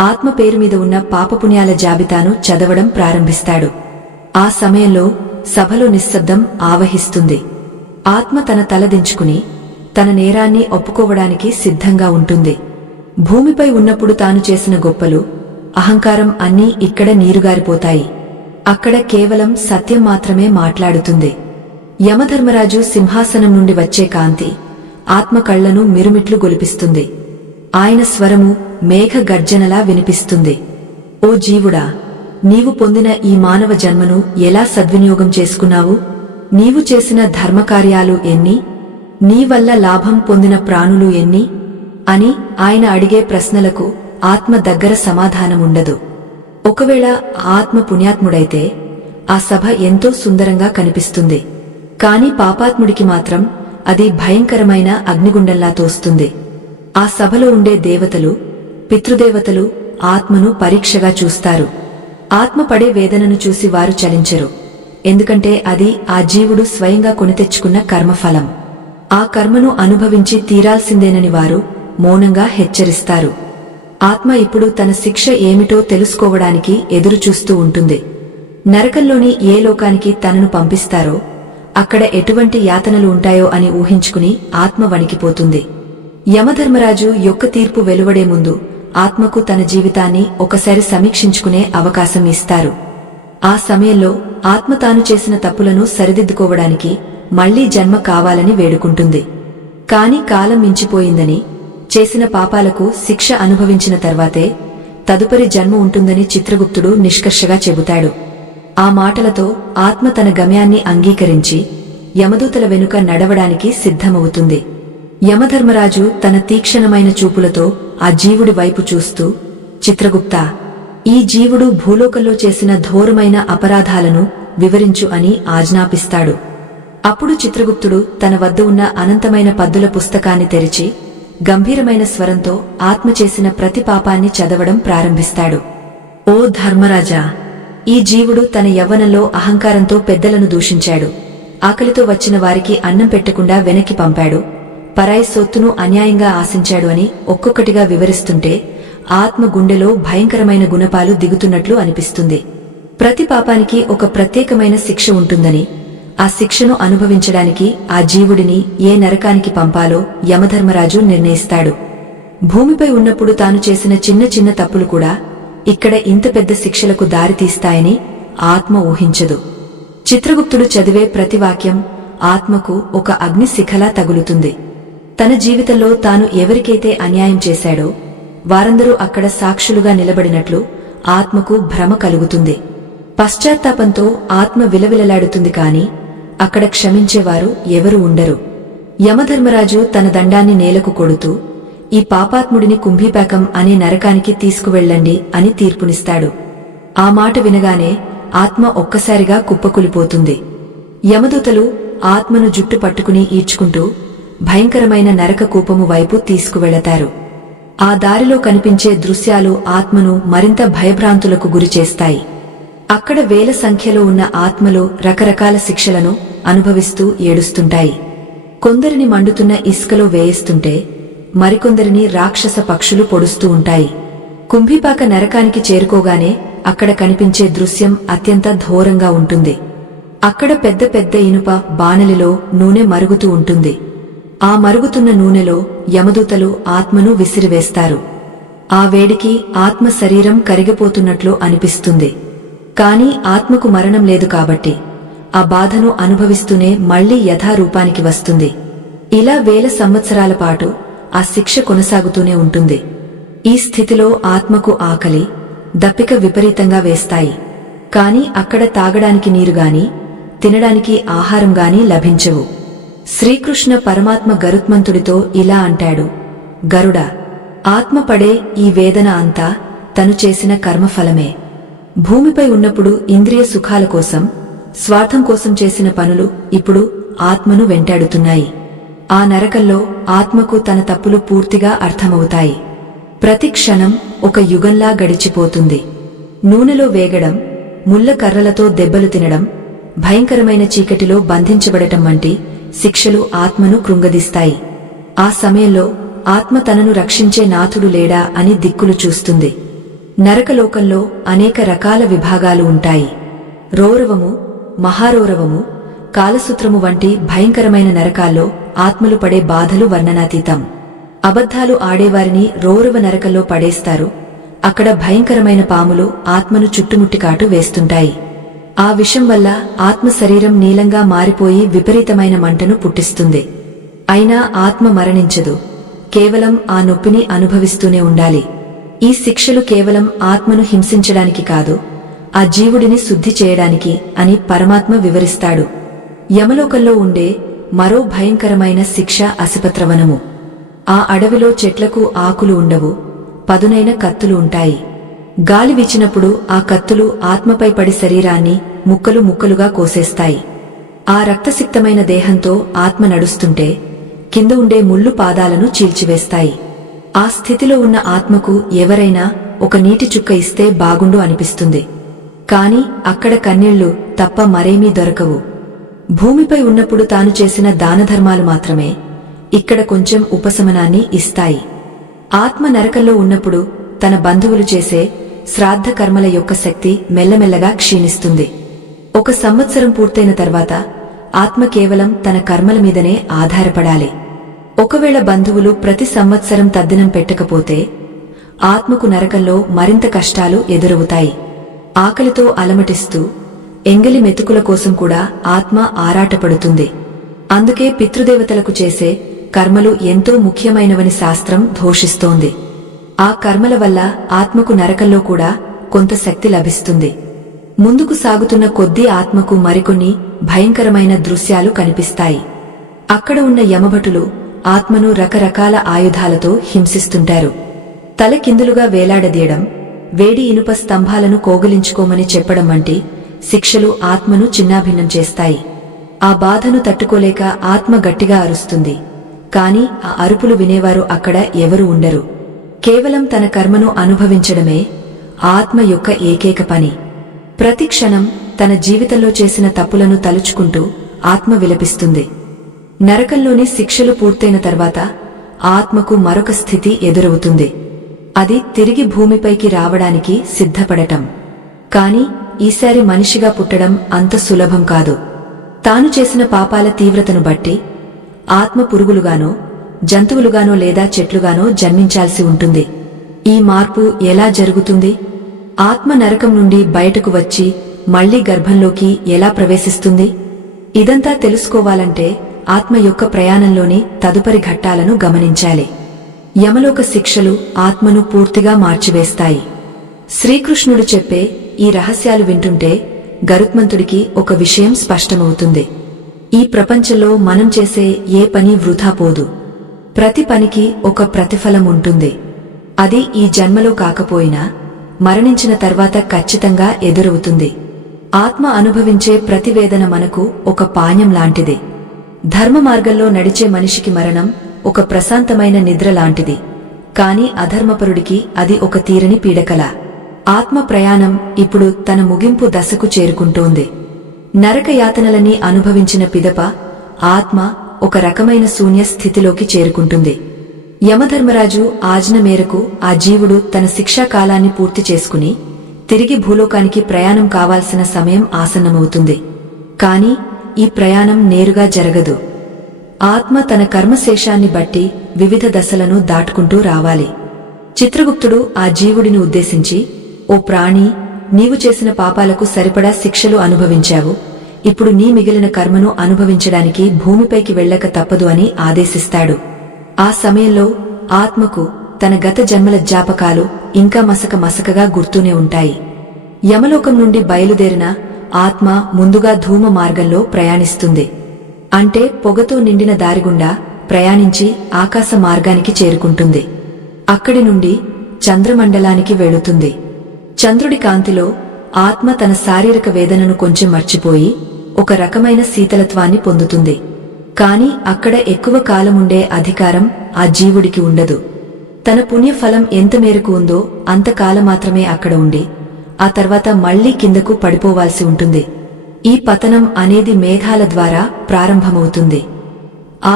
ఆత్మ పేరు మీద ఉన్న పాపపుణ్యాల జాబితాను చదవడం ప్రారంభిస్తాడు. ఆ సమయంలో సభలో నిశ్శబ్దం ఆవహిస్తుంది. ఆత్మ తన తల దించుకుని తన నేరాన్ని ఒప్పుకోవడానికి సిద్ధంగా ఉంటుంది. భూమిపై ఉన్నప్పుడు తాను చేసిన గొప్పలు, అహంకారం అన్నీ ఇక్కడ నీరుగారిపోతాయి. అక్కడ కేవలం సత్యం మాత్రమే మాట్లాడుతుంది. యమధర్మరాజు సింహాసనం నుండి వచ్చే కాంతి ఆత్మ కళ్లను మిరుమిట్లు గొలిపిస్తుంది. ఆయన స్వరము మేఘ గర్జనలా వినిపిస్తుంది. ఓ జీవుడా, నీవు పొందిన ఈ మానవ జన్మను ఎలా సద్వినియోగం చేసుకున్నావు? నీవు చేసిన ధర్మకార్యాలు ఎన్ని? నీ వల్ల లాభం పొందిన ప్రాణులు ఎన్ని? అని ఆయన అడిగే ప్రశ్నలకు ఆత్మ దగ్గర సమాధానముండదు. ఒకవేళ ఆత్మ పుణ్యాత్ముడైతే ఆ సభ ఎంతో సుందరంగా కనిపిస్తుంది. కాని పాపాత్ముడికి మాత్రం అది భయంకరమైన అగ్నిగుండంలా తోస్తుంది. ఆ సభలో ఉండే దేవతలు, పితృదేవతలు ఆత్మను పరీక్షగా చూస్తారు. ఆత్మ పడే వేదనను చూసి వారు చలించరు. ఎందుకంటే అది ఆ జీవుడు స్వయంగా కొనితెచ్చుకున్న కర్మఫలం. ఆ కర్మను అనుభవించి తీరాల్సిందేనని వారు మౌనంగా హెచ్చరిస్తారు. ఆత్మ ఇప్పుడు తన శిక్ష ఏమిటో తెలుసుకోవడానికి ఎదురుచూస్తూ ఉంటుంది. నరకంలోని ఏ లోకానికి తనను పంపిస్తారో అక్కడ ఎటువంటి యాతనలు ఉంటాయో అని ఊహించుకుని ఆత్మ వణికిపోతుంది. యమధర్మరాజు యొక్క తీర్పు వెలువడే ముందు ఆత్మకు తన జీవితాన్ని ఒకసారి సమీక్షించుకునే అవకాశం ఇస్తారు. ఆ సమయంలో ఆత్మ తాను చేసిన తప్పులను సరిదిద్దుకోవడానికి మళ్లీ జన్మ కావాలని వేడుకుంటుంది. కాని కాలం మించిపోయిందని, చేసిన పాపాలకు శిక్ష అనుభవించిన తర్వాతే తదుపరి జన్మ ఉంటుందని చిత్రగుప్తుడు నిష్కర్షగా చెబుతాడు. ఆ మాటలతో ఆత్మ తన గమ్యాన్ని అంగీకరించి యమదూతల వెనుక నడవడానికి సిద్ధమవుతుంది. యమధర్మరాజు తన తీక్షణమైన చూపులతో ఆ జీవుడి వైపు చూస్తూ, చిత్రగుప్తా, ఈ జీవుడు భూలోకంలో చేసిన ఘోరమైన అపరాధాలను వివరించు అని ఆజ్ఞాపిస్తాడు. అప్పుడు చిత్రగుప్తుడు తన వద్ద ఉన్న అనంతమైన పద్దుల పుస్తకాన్ని తెరిచి గంభీరమైన స్వరంతో ఆత్మ చేసిన ప్రతి పాపాన్ని చదవడం ప్రారంభిస్తాడు. ఓ ధర్మరాజా, ఈ జీవుడు తన యవ్వనంలో అహంకారంతో పెద్దలను దూషించాడు. ఆకలితో వచ్చిన వారికి అన్నం పెట్టకుండా వెనక్కి పంపాడు. పరాయి సొత్తును అన్యాయంగా ఆశించాడు అని ఒక్కొక్కటిగా వివరిస్తుంటే ఆత్మ గుండెలో భయంకరమైన గుణపాలు దిగుతున్నట్లు అనిపిస్తుంది. ప్రతి పాపానికి ఒక ప్రత్యేకమైన శిక్ష ఉంటుందని, ఆ శిక్షను అనుభవించడానికి ఆ జీవుడిని ఏ నరకానికి పంపాలో యమధర్మరాజు నిర్ణయిస్తాడు. భూమిపై ఉన్నప్పుడు తాను చేసిన చిన్న చిన్న తప్పులు కూడా ఇక్కడ ఇంత పెద్ద శిక్షలకు దారితీస్తాయని ఆత్మ ఊహించదు. చిత్రగుప్తుడు చదివే ప్రతి వాక్యం ఆత్మకు ఒక అగ్నిశిఖలా తగులుతుంది. తన జీవితంలో తాను ఎవరికైతే అన్యాయం చేశాడో వారందరూ అక్కడ సాక్షులుగా నిలబడినట్లు ఆత్మకు భ్రమ కలుగుతుంది. పశ్చాత్తాపంతో ఆత్మ విలవిలలాడుతుంది కాని అక్కడ క్షమించేవారు ఎవరూ ఉండరు. యమధర్మరాజు తన దండాన్ని నేలకు కొడుతూ, ఈ పాపాత్ముడిని కుంభీపాకం అనే నరకానికి తీసుకువెళ్ళండి అని తీర్పునిస్తాడు. ఆ మాట వినగానే ఆత్మ ఒక్కసారిగా కుప్పకూలిపోతుంది. యమదూతలు ఆత్మను జుట్టు పట్టుకుని ఈడ్చుకుంటూ భయంకరమైన నరక కూపము వైపు తీసుకువెళతారు. ఆ దారిలో కనిపించే దృశ్యాలు ఆత్మను మరింత భయభ్రాంతులకు గురిచేస్తాయి. అక్కడ వేల సంఖ్యలో ఉన్న ఆత్మలు రకరకాల శిక్షలను అనుభవిస్తూ ఏడుస్తుంటాయి. కొందరిని మండుతున్న ఇసుకలో వేయిస్తుంటే మరికొందరిని రాక్షస పక్షులు పొడుస్తూ ఉంటాయి. కుంభీపాక నరకానికి చేరుకోగానే అక్కడ కనిపించే దృశ్యం అత్యంత ఘోరంగా ఉంటుంది. అక్కడ పెద్ద పెద్ద ఇనుప బాణలిలో నూనె మరుగుతూ ఉంటుంది. ఆ మరుగుతున్న నూనెలో యమదూతలు ఆత్మను విసిరివేస్తారు. ఆ వేడికి ఆత్మ శరీరం కరిగిపోతున్నట్లు అనిపిస్తుంది. కాని ఆత్మకు మరణం లేదు కాబట్టి ఆ బాధను అనుభవిస్తూనే మళ్లీ యథారూపానికి వస్తుంది. ఇలా వేల సంవత్సరాల పాటు ఆ శిక్ష కొనసాగుతూనే ఉంటుంది. ఈ స్థితిలో ఆత్మకు ఆకలి, దప్పిక విపరీతంగా వేస్తాయి. కాని అక్కడ తాగడానికి నీరుగాని, తినడానికి ఆహారంగాని లభించవు. శ్రీకృష్ణ పరమాత్మ గరుత్మంతుడితో ఇలా అంటాడు, గరుడా, ఆత్మ పడే ఈ వేదన అంతా తను చేసిన కర్మఫలమే. భూమిపై ఉన్నప్పుడు ఇంద్రియ సుఖాల కోసం, స్వార్థం కోసం చేసిన పనులు ఇప్పుడు ఆత్మను వెంటాడుతున్నాయి. ఆ నరకంలో ఆత్మకు తన తప్పులు పూర్తిగా అర్థమవుతాయి. ప్రతి క్షణం ఒక యుగంలా గడిచిపోతుంది. నూనెలో వేగడం, ముళ్ల కర్రలతో దెబ్బలు తినడం, భయంకరమైన చీకటిలో బంధించబడటం వంటి శిక్షలు ఆత్మను కృంగదీస్తాయి. ఆ సమయంలో ఆత్మ తనను రక్షించే నాథుడు లేడా అని దిక్కులు చూస్తుంది. నరకలోకంలో అనేక రకాల విభాగాలు ఉంటాయి. రౌరవము, మహారౌరవము, కాలసూత్రము వంటి భయంకరమైన నరకాల్లో ఆత్మలు పడే బాధలు వర్ణనాతీతం. అబద్ధాలు ఆడేవారిని రౌరవ నరకంలో పడేస్తారు. అక్కడ భయంకరమైన పాములు ఆత్మను చుట్టుముట్టి కాటు వేస్తుంటాయి. ఆ విషం వల్ల ఆత్మ శరీరం నీలంగా మారిపోయి విపరీతమైన మంటను పుట్టిస్తుంది. అయినా ఆత్మ మరణించదు. కేవలం ఆ నొప్పిని అనుభవిస్తూనే ఉండాలి. ఈ శిక్షలు కేవలం ఆత్మను హింసించడానికి కాదు, ఆ జీవుడిని శుద్ధి చేయడానికి అని పరమాత్మ వివరిస్తాడు. యమలోకంలో ఉండే మరో భయంకరమైన శిక్ష అసిపత్రవనము. ఆ అడవిలో చెట్లకు ఆకులు ఉండవు, పదునైన కత్తులు ఉంటాయి. గాలి వీచినప్పుడు ఆ కత్తులు ఆత్మపై పడి శరీరాన్ని ముక్కలు ముక్కలుగా కోసేస్తాయి. ఆ రక్తసిక్తమైన దేహంతో ఆత్మ నడుస్తుంటే కింద ఉండే ముళ్ళు పాదాలను చీల్చివేస్తాయి. ఆ స్థితిలో ఉన్న ఆత్మకు ఎవరైనా ఒక నీటి చుక్క ఇస్తే బాగుండు అనిపిస్తుంది. కాని అక్కడ కన్నీళ్లు తప్ప మరేమీ దొరకవు. భూమిపై ఉన్నప్పుడు తాను చేసిన దానధర్మాలు మాత్రమే ఇక్కడ కొంచెం ఉపశమనాన్ని ఇస్తాయి. ఆత్మ నరకంలో ఉన్నప్పుడు తన బంధువులు చేసే శ్రాద్ధ కర్మల యొక్క శక్తి మెల్లమెల్లగా క్షీణిస్తుంది. 1 సంవత్సరం పూర్తయిన తర్వాత ఆత్మ కేవలం తన కర్మల మీదనే ఆధారపడాలి. ఒకవేళ బంధువులు ప్రతి సంవత్సరం తద్దినం పెట్టకపోతే ఆత్మకు నరకంలో మరింత కష్టాలు ఎదురవుతాయి. ఆకలితో అలమటిస్తూ ఎంగిలి మెతుకుల కోసం కూడా ఆత్మ ఆరాటపడుతుంది. అందుకే పితృదేవతలకు చేసే కర్మలు ఎంతో ముఖ్యమైనవని శాస్త్రం ఘోషిస్తోంది. ఆ కర్మల వల్ల ఆత్మకు నరకంలో కూడా కొంత శక్తి లభిస్తుంది. ముందుకు సాగుతున్న కొద్దీ ఆత్మకు మరికొన్ని భయంకరమైన దృశ్యాలు కనిపిస్తాయి. అక్కడ ఉన్న యమభటులు ఆత్మను రకరకాల ఆయుధాలతో హింసిస్తుంటారు. తల కిందులుగా వేలాడదీయడం, వేడి ఇనుప స్తంభాలను కోగిలించుకోమని చెప్పడం వంటి శిక్షలు ఆత్మను చిన్నాభిన్నం చేస్తాయి. ఆ బాధను తట్టుకోలేక ఆత్మ గట్టిగా అరుస్తుంది. కాని ఆ అరుపులు వినేవారు అక్కడ ఎవరూ ఉండరు. కేవలం తన కర్మను అనుభవించడమే ఆత్మ యొక్క ఏకైక పని. ప్రతి క్షణం తన జీవితంలో చేసిన తప్పులను తలుచుకుంటూ ఆత్మ విలపిస్తుంది. నరకంలోని శిక్షలు పూర్తయిన తర్వాత ఆత్మకు మరొక స్థితి ఎదురవుతుంది. అది తిరిగి భూమిపైకి రావడానికి సిద్ధపడటం. కాని ఈసారి మనిషిగా పుట్టడం అంత సులభం కాదు. తాను చేసిన పాపాల తీవ్రతను బట్టి ఆత్మ పురుగులుగానో, జంతువులుగానో లేదా చెట్లుగానో జన్మించాల్సి ఉంటుంది. ఈ మార్పు ఎలా జరుగుతుంది? ఆత్మ నరకం నుండి బయటకు వచ్చి మళ్లీ గర్భంలోకి ఎలా ప్రవేశిస్తుంది? ఇదంతా తెలుసుకోవాలంటే ఆత్మ యొక్క ప్రయాణంలోని తదుపరి ఘట్టాలను గమనించాలి. యమలోక శిక్షలు ఆత్మను పూర్తిగా మార్చివేస్తాయి. శ్రీకృష్ణుడు చెప్పే ఈ రహస్యాలు వింటుంటే గరుత్మంతుడికి ఒక విషయం స్పష్టమవుతుంది. ఈ ప్రపంచంలో మనం చేసే ఏ పని వృధా పోదు. ప్రతి పనికి ఒక ప్రతిఫలం ఉంటుంది. అది ఈ జన్మలో కాకపోయినా మరణించిన తర్వాత ఖచ్చితంగా ఎదురవుతుంది. ఆత్మ అనుభవించే ప్రతి వేదన మనకు ఒక పాణ్యం లాంటిది. ధర్మ మార్గంలో నడిచే మనిషికి మరణం ఒక ప్రశాంతమైన నిద్ర లాంటిది. కాని అధర్మపరుడికి అది ఒక తీరని పీడకల. ఆత్మ ప్రయాణం ఇప్పుడు తన ముగింపు దశకు చేరుకుంటోంది. నరక యాతనలని అనుభవించిన పిదప ఆత్మ ఒక రకమైన శూన్య స్థితిలోకి చేరుకుంటుంది. యమధర్మరాజు ఆజ్ఞ మేరకు ఆ జీవుడు తన శిక్షాకాలాన్ని పూర్తి చేసుకుని తిరిగి భూలోకానికి ప్రయాణం కావాల్సిన సమయం ఆసన్నమవుతుంది. కాని ఈ ప్రయాణం నేరుగా జరగదు. ఆత్మ తన కర్మశేషాన్ని బట్టి వివిధ దశలను దాటుకుంటూ రావాలి. చిత్రగుప్తుడు ఆ జీవుడిని ఉద్దేశించి, ఓ ప్రాణి, నీవు చేసిన పాపాలకు సరిపడా శిక్షలు అనుభవించావు. ఇప్పుడు నీ మిగిలిన కర్మను అనుభవించడానికి భూమిపైకి వెళ్ళక తప్పదు అని ఆదేశిస్తాడు. ఆ సమయంలో ఆత్మకు తన గత జన్మల జ్ఞాపకాలు ఇంకా మసకగా గుర్తూనే ఉంటాయి. యమలోకం నుండి బయలుదేరిన ఆత్మ ముందుగా ధూమ మార్గంలో ప్రయాణిస్తుంది. అంటే పొగతో నిండిన దారిగుండా ప్రయాణించి ఆకాశ మార్గానికి చేరుకుంటుంది. అక్కడి నుండి చంద్రమండలానికి వెళుతుంది. చంద్రుడి కాంతిలో ఆత్మ తన శారీరక వేదనను కొంచెం మర్చిపోయి ఒక రకమైన శీతలత్వాన్ని పొందుతుంది. కాని అక్కడ ఎక్కువ కాలముండే అధికారం ఆ జీవుడికి ఉండదు. తన పుణ్యఫలం ఎంత మేరకు ఉందో అంతకాలం మాత్రమే అక్కడ ఉండి ఆ తర్వాత మళ్లీ కిందకు పడిపోవాల్సి ఉంటుంది. ఈ పతనం అనేది మేఘాల ద్వారా ప్రారంభమవుతుంది.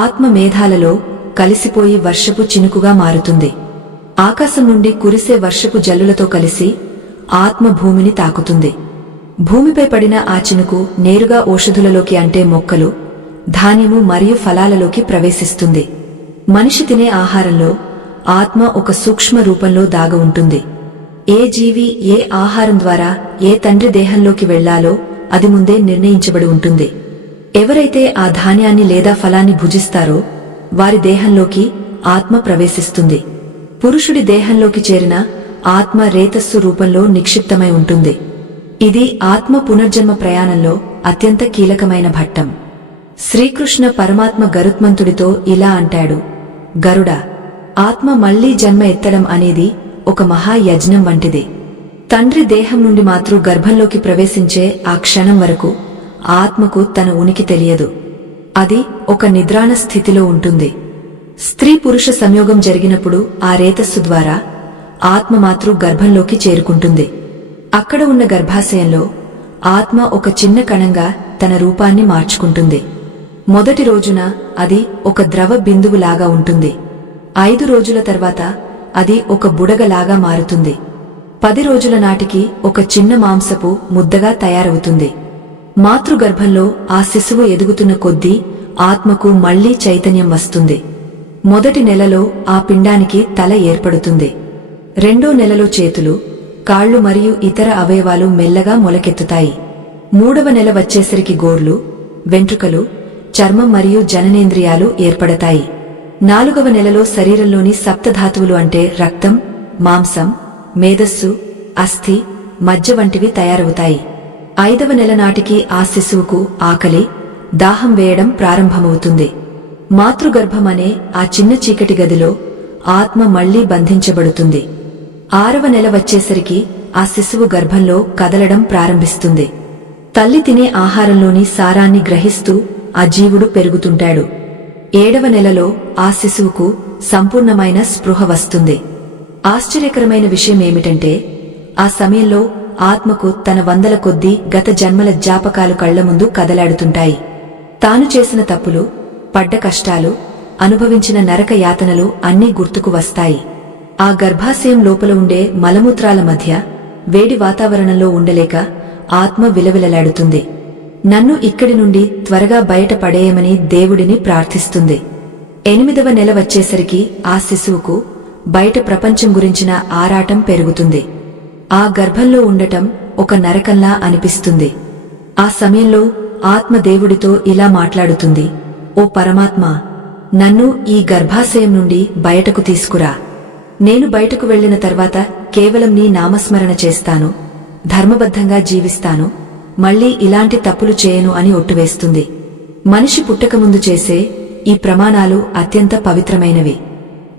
ఆత్మ మేఘాలలో కలిసిపోయి వర్షపు చినుకుగా మారుతుంది. ఆకాశం నుండి కురిసే వర్షపు జల్లులతో కలిసి ఆత్మ భూమిని తాకుతుంది. భూమిపై పడిన ఆ చినుకు నేరుగా ఓషధులలోకి, అంటే మొక్కలు, ధాన్యము మరియు ఫలాలలోకి ప్రవేశిస్తుంది. మనిషి తినే ఆహారంలో ఆత్మ ఒక సూక్ష్మ రూపంలో దాగ ఉంటుంది. ఏ జీవి ఏ ఆహారం ద్వారా ఏ తండ్రి దేహంలోకి వెళ్లాలో అది ముందే నిర్ణయించబడి ఉంటుంది. ఎవరైతే ఆ ధాన్యాన్ని లేదా ఫలాన్ని భుజిస్తారో వారి దేహంలోకి ఆత్మ ప్రవేశిస్తుంది. పురుషుడి దేహంలోకి చేరిన ఆత్మ రేతస్సు రూపంలో నిక్షిప్తమై ఉంటుంది. ఇది ఆత్మ పునర్జన్మ ప్రయాణంలో అత్యంత కీలకమైన ఘట్టం. శ్రీకృష్ణ పరమాత్మ గరుత్మంతుడితో ఇలా అంటాడు, గరుడా, ఆత్మ మళ్లీ జన్మ ఎత్తడం అనేది ఒక మహాయజ్ఞం వంటిది. తండ్రి దేహం నుండి మాతృ గర్భంలోకి ప్రవేశించే ఆ క్షణం వరకు ఆత్మకు తన ఉనికి తెలియదు. అది ఒక నిద్రాణ స్థితిలో ఉంటుంది. స్త్రీ పురుష సంయోగం జరిగినప్పుడు ఆ రేతస్సు ద్వారా ఆత్మ మాతృ గర్భంలోకి చేరుకుంటుంది. అక్కడ ఉన్న గర్భాశయంలో ఆత్మ ఒక చిన్న కణంగా తన రూపాన్ని మార్చుకుంటుంది. మొదటి రోజున అది ఒక ద్రవ బిందువులాగా ఉంటుంది. 5 రోజుల తర్వాత అది ఒక బుడగలాగా మారుతుంది. 10 రోజుల నాటికి ఒక చిన్న మాంసపు ముద్దగా తయారవుతుంది. మాతృగర్భంలో ఆ శిశువు ఎదుగుతున్న కొద్దీ ఆత్మకు మళ్లీ చైతన్యం వస్తుంది. మొదటి నెలలో ఆ పిండానికి తల ఏర్పడుతుంది. రెండో నెలలో చేతులు, కాళ్లు మరియు ఇతర అవయవాలు మెల్లగా మొలకెత్తుతాయి. 3వ నెల వచ్చేసరికి గోర్లు, వెంట్రుకలు, చర్మం మరియు జననేంద్రియాలు ఏర్పడతాయి. 4వ నెలలో శరీరంలోని సప్తధాతువులు అంటే రక్తం, మాంసం, మేధస్సు, అస్థి, మజ్జ వంటివి తయారవుతాయి. 5వ నెల నాటికి ఆ శిశువుకు ఆకలి, దాహం వేయడం ప్రారంభమవుతుంది. మాతృగర్భమనే ఆ చిన్న చీకటి గదిలో ఆత్మ మళ్లీ బంధించబడుతుంది. 6వ నెల వచ్చేసరికి ఆ శిశువు గర్భంలో కదలడం ప్రారంభిస్తుంది. తల్లి తినే ఆహారంలోని సారాన్ని గ్రహిస్తూ ఆ జీవుడు పెరుగుతుంటాడు. 7వ నెలలో ఆ శిశువుకు సంపూర్ణమైన స్పృహ వస్తుంది. ఆశ్చర్యకరమైన విషయమేమిటంటే ఆ సమయంలో ఆత్మకు తన వందల కొద్దీ గత జన్మల జ్ఞాపకాలు కళ్ల ముందు కదలాడుతుంటాయి. తాను చేసిన తప్పులు, పడ్డ కష్టాలు, అనుభవించిన నరక యాతనలు అన్నీ గుర్తుకు వస్తాయి. ఆ గర్భాశయం లోపల ఉండే మలమూత్రాల మధ్య వేడి వాతావరణంలో ఉండలేక ఆత్మ విలవిలలాడుతుంది. నన్ను ఇక్కడి నుండి త్వరగా బయట పడేయమని దేవుడిని ప్రార్థిస్తుంది. 8వ నెల వచ్చేసరికి ఆ శిశువుకు బయట ప్రపంచం గురించిన ఆరాటం పెరుగుతుంది. ఆ గర్భంలో ఉండటం ఒక నరకంలా అనిపిస్తుంది. ఆ సమయంలో ఆత్మ దేవుడితో ఇలా మాట్లాడుతుంది: ఓ పరమాత్మా, నన్ను ఈ గర్భాశయం నుండి బయటకు తీసుకురా. నేను బయటకు వెళ్లిన తర్వాత కేవలం నీ నామస్మరణ చేస్తాను, ధర్మబద్ధంగా జీవిస్తాను, మళ్లీ ఇలాంటి తప్పులు చేయను అని ఒట్టువేస్తుంది. మనిషి పుట్టకముందు చేసే ఈ ప్రమాణాలు అత్యంత పవిత్రమైనవి.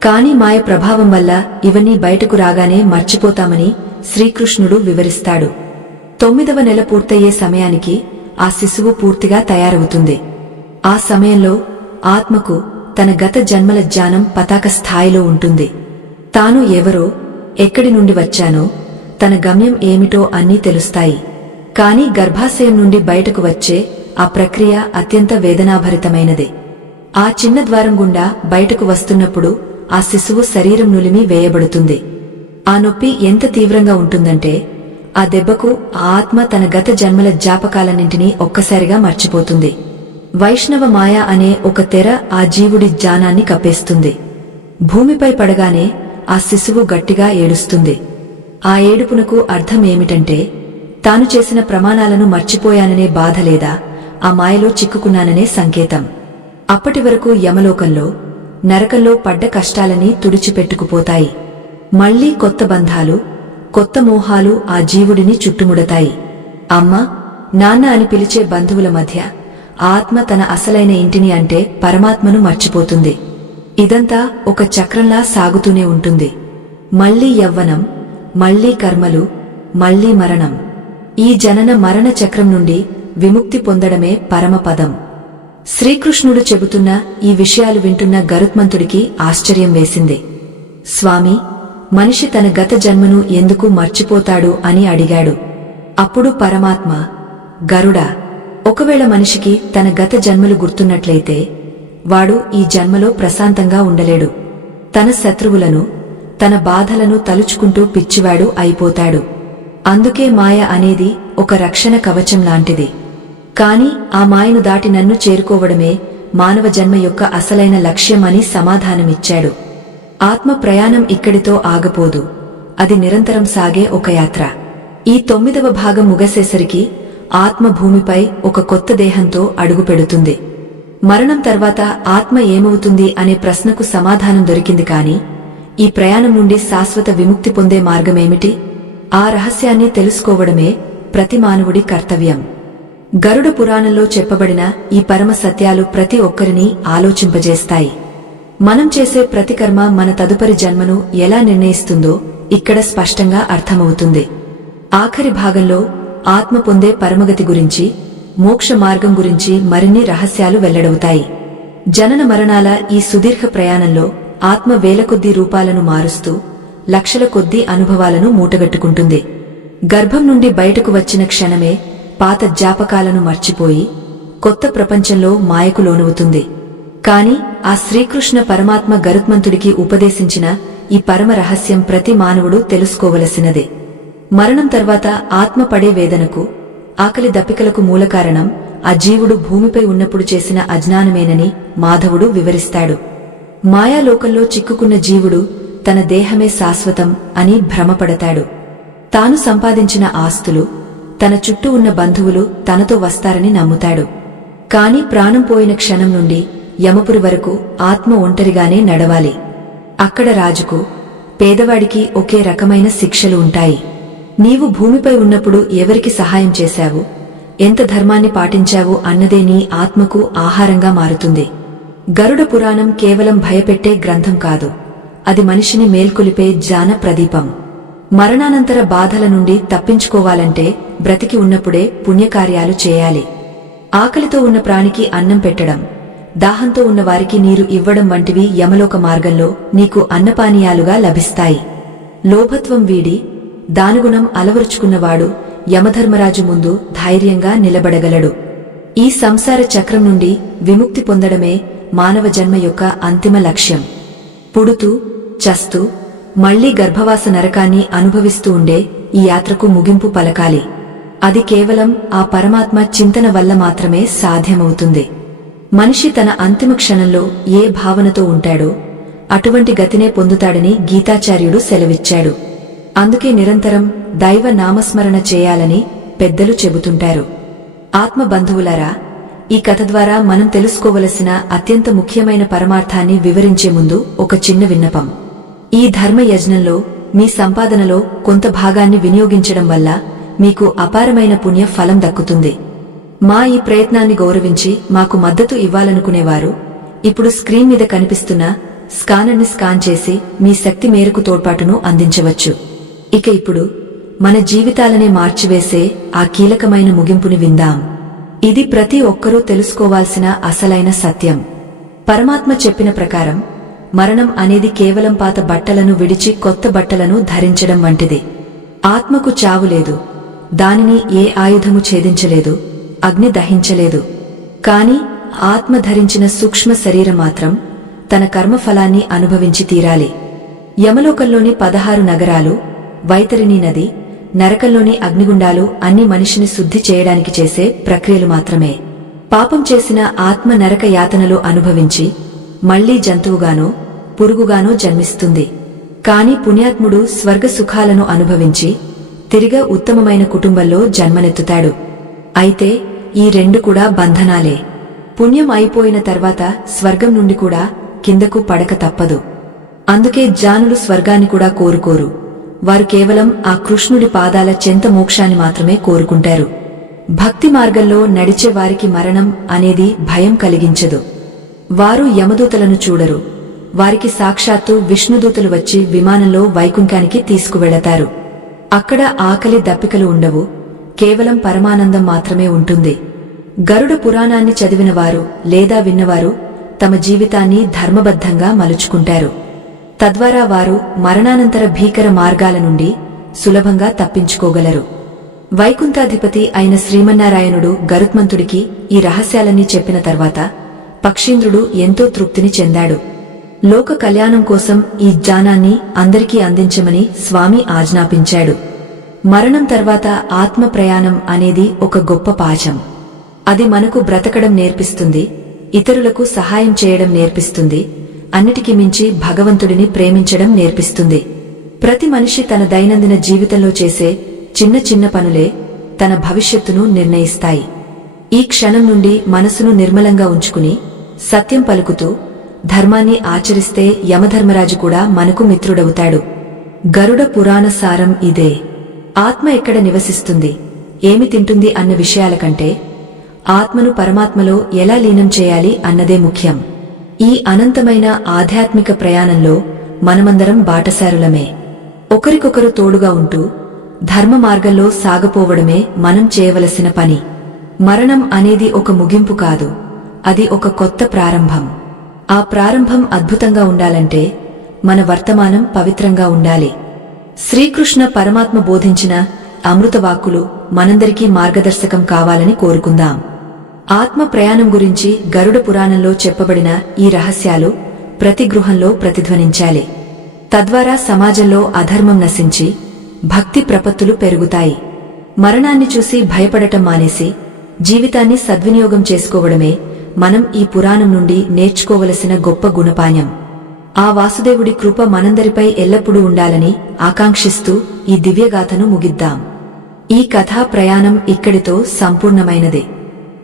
కాని మాయ ప్రభావం వల్ల ఇవన్నీ బయటకు రాగానే మర్చిపోతామని శ్రీకృష్ణుడు వివరిస్తాడు. 9వ నెల పూర్తయ్యే సమయానికి ఆ శిశువు పూర్తిగా తయారవుతుంది. ఆ సమయంలో ఆత్మకు తన గత జన్మల జ్ఞానం పతాక స్థాయిలో ఉంటుంది. తాను ఎవరో, ఎక్కడి నుండి వచ్చానో, తన గమ్యం ఏమిటో అన్నీ తెలుస్తాయి. కాని గర్భాశయం నుండి బయటకు వచ్చే ఆ ప్రక్రియ అత్యంత వేదనాభరితమైనది. ఆ చిన్న ద్వారం గుండా బయటకు వస్తున్నప్పుడు ఆ శిశువు శరీరం నులిమి వేయబడుతుంది. ఆ నొప్పి ఎంత తీవ్రంగా ఉంటుందంటే ఆ దెబ్బకు ఆ ఆత్మ తన గత జన్మల జ్ఞాపకాలన్నింటినీ ఒక్కసారిగా మర్చిపోతుంది. వైష్ణవ మాయ అనే ఒక తెర ఆ జీవుడి జ్ఞానాన్ని కప్పేస్తుంది. భూమిపై పడగానే ఆ శిశువు గట్టిగా ఏడుస్తుంది. ఆ ఏడుపునకు అర్థం ఏమిటంటే తాను చేసిన ప్రమాణాలను మర్చిపోయాననే బాధ లేదా ఆ మాయలో చిక్కుకున్నాననే సంకేతం. అప్పటి వరకు యమలోకంలో, నరకంలో పడ్డ కష్టాలని తుడిచిపెట్టుకుపోతాయి. మళ్లీ కొత్త బంధాలు, కొత్త మోహాలు ఆ జీవుడిని చుట్టుముడతాయి. అమ్మ, నాన్న అని పిలిచే బంధువుల మధ్య ఆత్మ తన అసలైన ఇంటిని అంటే పరమాత్మను మర్చిపోతుంది. ఇదంతా ఒక చక్రంలా సాగుతూనే ఉంటుంది. మళ్లీ యవ్వనం, మళ్లీ కర్మలు, మళ్లీ మరణం. ఈ జనన మరణ చక్రం నుండి విముక్తి పొందడమే పరమపదం. శ్రీకృష్ణుడు చెబుతున్న ఈ విషయాలు వింటున్న గరుత్మంతుడికి ఆశ్చర్యం వేసింది. స్వామి, మనిషి తన గత జన్మను ఎందుకు మర్చిపోతాడు అని అడిగాడు. అప్పుడు పరమాత్మ, గరుడా, ఒకవేళ మనిషికి తన గత జన్మలు గుర్తున్నట్లయితే వాడు ఈ జన్మలో ప్రశాంతంగా ఉండలేడు. తన శత్రువులను, తన బాధలను తలుచుకుంటూ పిచ్చివాడు అయిపోతాడు. అందుకే మాయ అనేది ఒక రక్షణ కవచం లాంటిది. కాని ఆ మాయను దాటి నన్ను చేరుకోవడమే మానవ జన్మ యొక్క అసలైన లక్ష్యం అని సమాధానమిచ్చాడు. ఆత్మ ప్రయాణం ఇక్కడితో ఆగపోదు. అది నిరంతరం సాగే ఒక యాత్ర. ఈ 9వ భాగం ముగసేసరికి ఆత్మ భూమిపై ఒక కొత్త దేహంతో అడుగుపెడుతుంది. మరణం తర్వాత ఆత్మ ఏమవుతుంది అనే ప్రశ్నకు సమాధానం దొరికింది. కాని ఈ ప్రయాణం నుండి శాశ్వత విముక్తి పొందే మార్గమేమిటి? ఆ రహస్యాన్ని తెలుసుకోవడమే ప్రతి మానవుడి కర్తవ్యం. గరుడ పురాణంలో చెప్పబడిన ఈ పరమ సత్యాలు ప్రతి ఒక్కరిని ఆలోచింపజేస్తాయి. మనం చేసే ప్రతి కర్మ మన తదుపరి జన్మను ఎలా నిర్ణయిస్తుందో ఇక్కడ స్పష్టంగా అర్థమవుతుంది. ఆఖరి భాగంలో ఆత్మ పొందే పరమగతి గురించి, మోక్ష మార్గం గురించి మరిన్ని రహస్యాలు వెల్లడవుతాయి. జనన మరణాల ఈ సుదీర్ఘ ప్రయాణంలో ఆత్మ వేల కొద్దీ రూపాలను మారుస్తూ లక్షల కొద్దీ అనుభవాలను మూటగట్టుకుంటుంది. గర్భం నుండి బయటకు వచ్చిన క్షణమే పాత జ్ఞాపకాలను మర్చిపోయి కొత్త ప్రపంచంలో మాయకు లోనవుతుంది. కాని ఆ శ్రీకృష్ణ పరమాత్మ గరుత్మంతుడికి ఉపదేశించిన ఈ పరమ రహస్యం ప్రతి మానవుడు తెలుసుకోవలసినదే. మరణం తర్వాత ఆత్మ పడే వేదనకు, ఆకలి దప్పికలకు మూలకారణం ఆ జీవుడు భూమిపై ఉన్నప్పుడు చేసిన అజ్ఞానమేనని మాధవుడు వివరిస్తాడు. మాయాలోకంలో చిక్కుకున్న జీవుడు తన దేహమే శాశ్వతం అని భ్రమపడతాడు. తాను సంపాదించిన ఆస్తులు, తన చుట్టూ ఉన్న బంధువులు తనతో వస్తారని నమ్ముతాడు. కాని ప్రాణం పోయిన క్షణం నుండి యమపురి వరకు ఆత్మ ఒంటరిగానే నడవాలి. అక్కడ రాజుకు, పేదవాడికి ఒకే రకమైన శిక్షలు ఉంటాయి. నీవు భూమిపై ఉన్నప్పుడు ఎవరికి సహాయం చేశావు, ఎంత ధర్మాన్ని పాటించావు అన్నదే నీ ఆత్మకు ఆహారంగా మారుతుంది. గరుడ పురాణం కేవలం భయపెట్టే గ్రంథం కాదు, అది మనిషిని మేల్కొలిపే జ్ఞాన ప్రదీపం. మరణానంతర బాధల నుండి తప్పించుకోవాలంటే బ్రతికి ఉన్నప్పుడే పుణ్యకార్యాలు చేయాలి. ఆకలితో ఉన్న ప్రాణికి అన్నం పెట్టడం, దాహంతో ఉన్న వారికి నీరు ఇవ్వడం వంటివి యమలోక మార్గంలో నీకు అన్నపానీయాలుగా లభిస్తాయి. లోభత్వం వీడి దానుగుణం అలవరుచుకున్నవాడు యమధర్మరాజు ముందు ధైర్యంగా నిలబడగలడు. ఈ సంసార చక్రం నుండి విముక్తి పొందడమే మానవ జన్మ యొక్క అంతిమ లక్ష్యం. పుడుతూ, చస్తూ, మళ్లీ గర్భవాస నరకాన్ని అనుభవిస్తూ ఉండే ఈ యాత్రకు ముగింపు పలకాలి. అది కేవలం ఆ పరమాత్మ చింతన వల్ల మాత్రమే సాధ్యమవుతుంది. మనిషి తన అంతిమ క్షణంలో ఏ భావనతో ఉంటాడో అటువంటి గతినే పొందుతాడని గీతాచార్యుడు సెలవిచ్చాడు. అందుకే నిరంతరం దైవ నామస్మరణ చేయాలని పెద్దలు చెబుతుంటారు. ఆత్మ బంధువులారా, ఈ కథ ద్వారా మనం తెలుసుకోవలసిన అత్యంత ముఖ్యమైన పరమార్థాన్ని వివరించే ముందు ఒక చిన్న విన్నపం. ఈ ధర్మ యజ్ఞంలో మీ సంపాదనలో కొంత భాగాన్ని వినియోగించడం వల్ల మీకు అపారమైన పుణ్య ఫలం దక్కుతుంది. మా ఈ ప్రయత్నాన్ని గౌరవించి మాకు మద్దతు ఇవ్వాలనుకునేవారు ఇప్పుడు స్క్రీన్ మీద కనిపిస్తున్న స్కానర్ని స్కాన్ చేసి మీ శక్తి మేరకు తోడ్పాటును అందించవచ్చు. ఇక ఇప్పుడు మన జీవితాలనే మార్చివేసే ఆ కీలకమైన ముగింపుని విందాం. ఇది ప్రతి ఒక్కరూ తెలుసుకోవాల్సిన అసలైన సత్యం. పరమాత్మ చెప్పిన ప్రకారం మరణం అనేది కేవలం పాత బట్టలను విడిచి కొత్త బట్టలను ధరించడం వంటిది. ఆత్మకు చావు లేదు, దానిని ఏ ఆయుధము ఛేదించలేదు, అగ్ని దహించలేదు. కాని ఆత్మ ధరించిన సూక్ష్మ శరీరం మాత్రం తన కర్మఫలాన్ని అనుభవించి తీరాలి. యమలోకంలోని 16 నగరాలు, వైతరిణీ నది, నరకంలోని అగ్నిగుండాలు అన్ని మనిషిని శుద్ధి చేయడానికి చేసే ప్రక్రియలు మాత్రమే. పాపం చేసిన ఆత్మ నరక యాతనలు అనుభవించి మళ్లీ జంతువుగానో పురుగుగానో జన్మిస్తుంది. కాని పుణ్యాత్ముడు స్వర్గ సుఖాలను అనుభవించి తిరిగా ఉత్తమమైన కుటుంబంలో జన్మనెత్తుతాడు. అయితే ఈ రెండు కూడా బంధనాలే. పుణ్యం అయిపోయిన తర్వాత స్వర్గం నుండి కూడా కిందకు పడక తప్పదు. అందుకే జ్ఞానులు స్వర్గాన్ని కూడా కోరుకోరు. వారు కేవలం ఆ కృష్ణుడి పాదాల చెంత మోక్షాన్ని మాత్రమే కోరుకుంటారు. భక్తి మార్గంలో నడిచే వారికి మరణం అనేది భయం కలిగించదు. వారు యమదూతలను చూడరు. వారికి సాక్షాత్తు విష్ణుదూతలు వచ్చి విమానంలో వైకుంఠానికి తీసుకువెళతారు. అక్కడ ఆకలి దప్పికలు ఉండవు, కేవలం పరమానందం మాత్రమే ఉంటుంది. గరుడ పురాణాన్ని చదివినవారు లేదా విన్నవారు తమ జీవితాన్ని ధర్మబద్ధంగా మలుచుకుంటారు. తద్వారా వారు మరణానంతర భీకర మార్గాల నుండి సులభంగా తప్పించుకోగలరు. వైకుంఠాధిపతి అయిన శ్రీమన్నారాయణుడు గరుత్మంతుడికి ఈ రహస్యాలన్నీ చెప్పిన తర్వాత పక్షీంద్రుడు ఎంతో తృప్తిని చెందాడు. లోక కళ్యాణం కోసం ఈ జ్ఞానాన్ని అందరికీ అందించమని స్వామి ఆజ్ఞాపించాడు. మరణం తర్వాత ఆత్మ ప్రయాణం అనేది ఒక గొప్ప పాఠం. అది మనకు బ్రతకడం నేర్పిస్తుంది, ఇతరులకు సహాయం చేయడం నేర్పిస్తుంది, అన్నిటికీ మించి భగవంతుడిని ప్రేమించడం నేర్పిస్తుంది. ప్రతి మనిషి తన దైనందిన జీవితంలో చేసే చిన్న చిన్న పనులే తన భవిష్యత్తును నిర్ణయిస్తాయి. ఈ క్షణం నుండి మనసును నిర్మలంగా ఉంచుకుని సత్యం పలుకుతూ ధర్మాన్ని ఆచరిస్తే యమధర్మరాజు కూడా మనకు మిత్రుడవుతాడు. గరుడ పురాణ సారం ఇదే. ఆత్మ ఎక్కడ నివసిస్తుంది, ఏమి తింటుంది అన్న విషయాల కంటే ఆత్మను పరమాత్మలో ఎలా లీనం చేయాలి అన్నదే ముఖ్యం. ఈ అనంతమైన ఆధ్యాత్మిక ప్రయాణంలో మనమందరం బాటసారులమే. ఒకరికొకరు తోడుగా ఉంటూ ధర్మ మార్గంలో సాగపోవడమే మనం చేయవలసిన పని. మరణం అనేది ఒక ముగింపు కాదు, అది ఒక కొత్త ప్రారంభం. ఆ ప్రారంభం అద్భుతంగా ఉండాలంటే మన వర్తమానం పవిత్రంగా ఉండాలి. శ్రీకృష్ణ పరమాత్మ బోధించిన అమృతవాక్కులు మనందరికీ మార్గదర్శకం కావాలని కోరుకుందాం. ఆత్మ ప్రయాణం గురించి గరుడ పురాణంలో చెప్పబడిన ఈ రహస్యాలు ప్రతి గృహంలో ప్రతిధ్వనించాలి. తద్వారా సమాజంలో అధర్మం నశించి భక్తి ప్రపత్తులు పెరుగుతాయి. మరణాన్ని చూసి భయపడటం మానేసి జీవితాన్ని సద్వినియోగం చేసుకోవడమే మనం ఈ పురాణం నుండి నేర్చుకోవలసిన గొప్ప గుణపాఠం. ఆ వాసుదేవుడి కృప మనందరిపై ఎల్లప్పుడూ ఉండాలని ఆకాంక్షిస్తూ ఈ దివ్యగాథను ముగిద్దాం. ఈ కథా ప్రయాణం ఇక్కడితో సంపూర్ణమైనదే.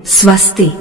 స్వస్తి.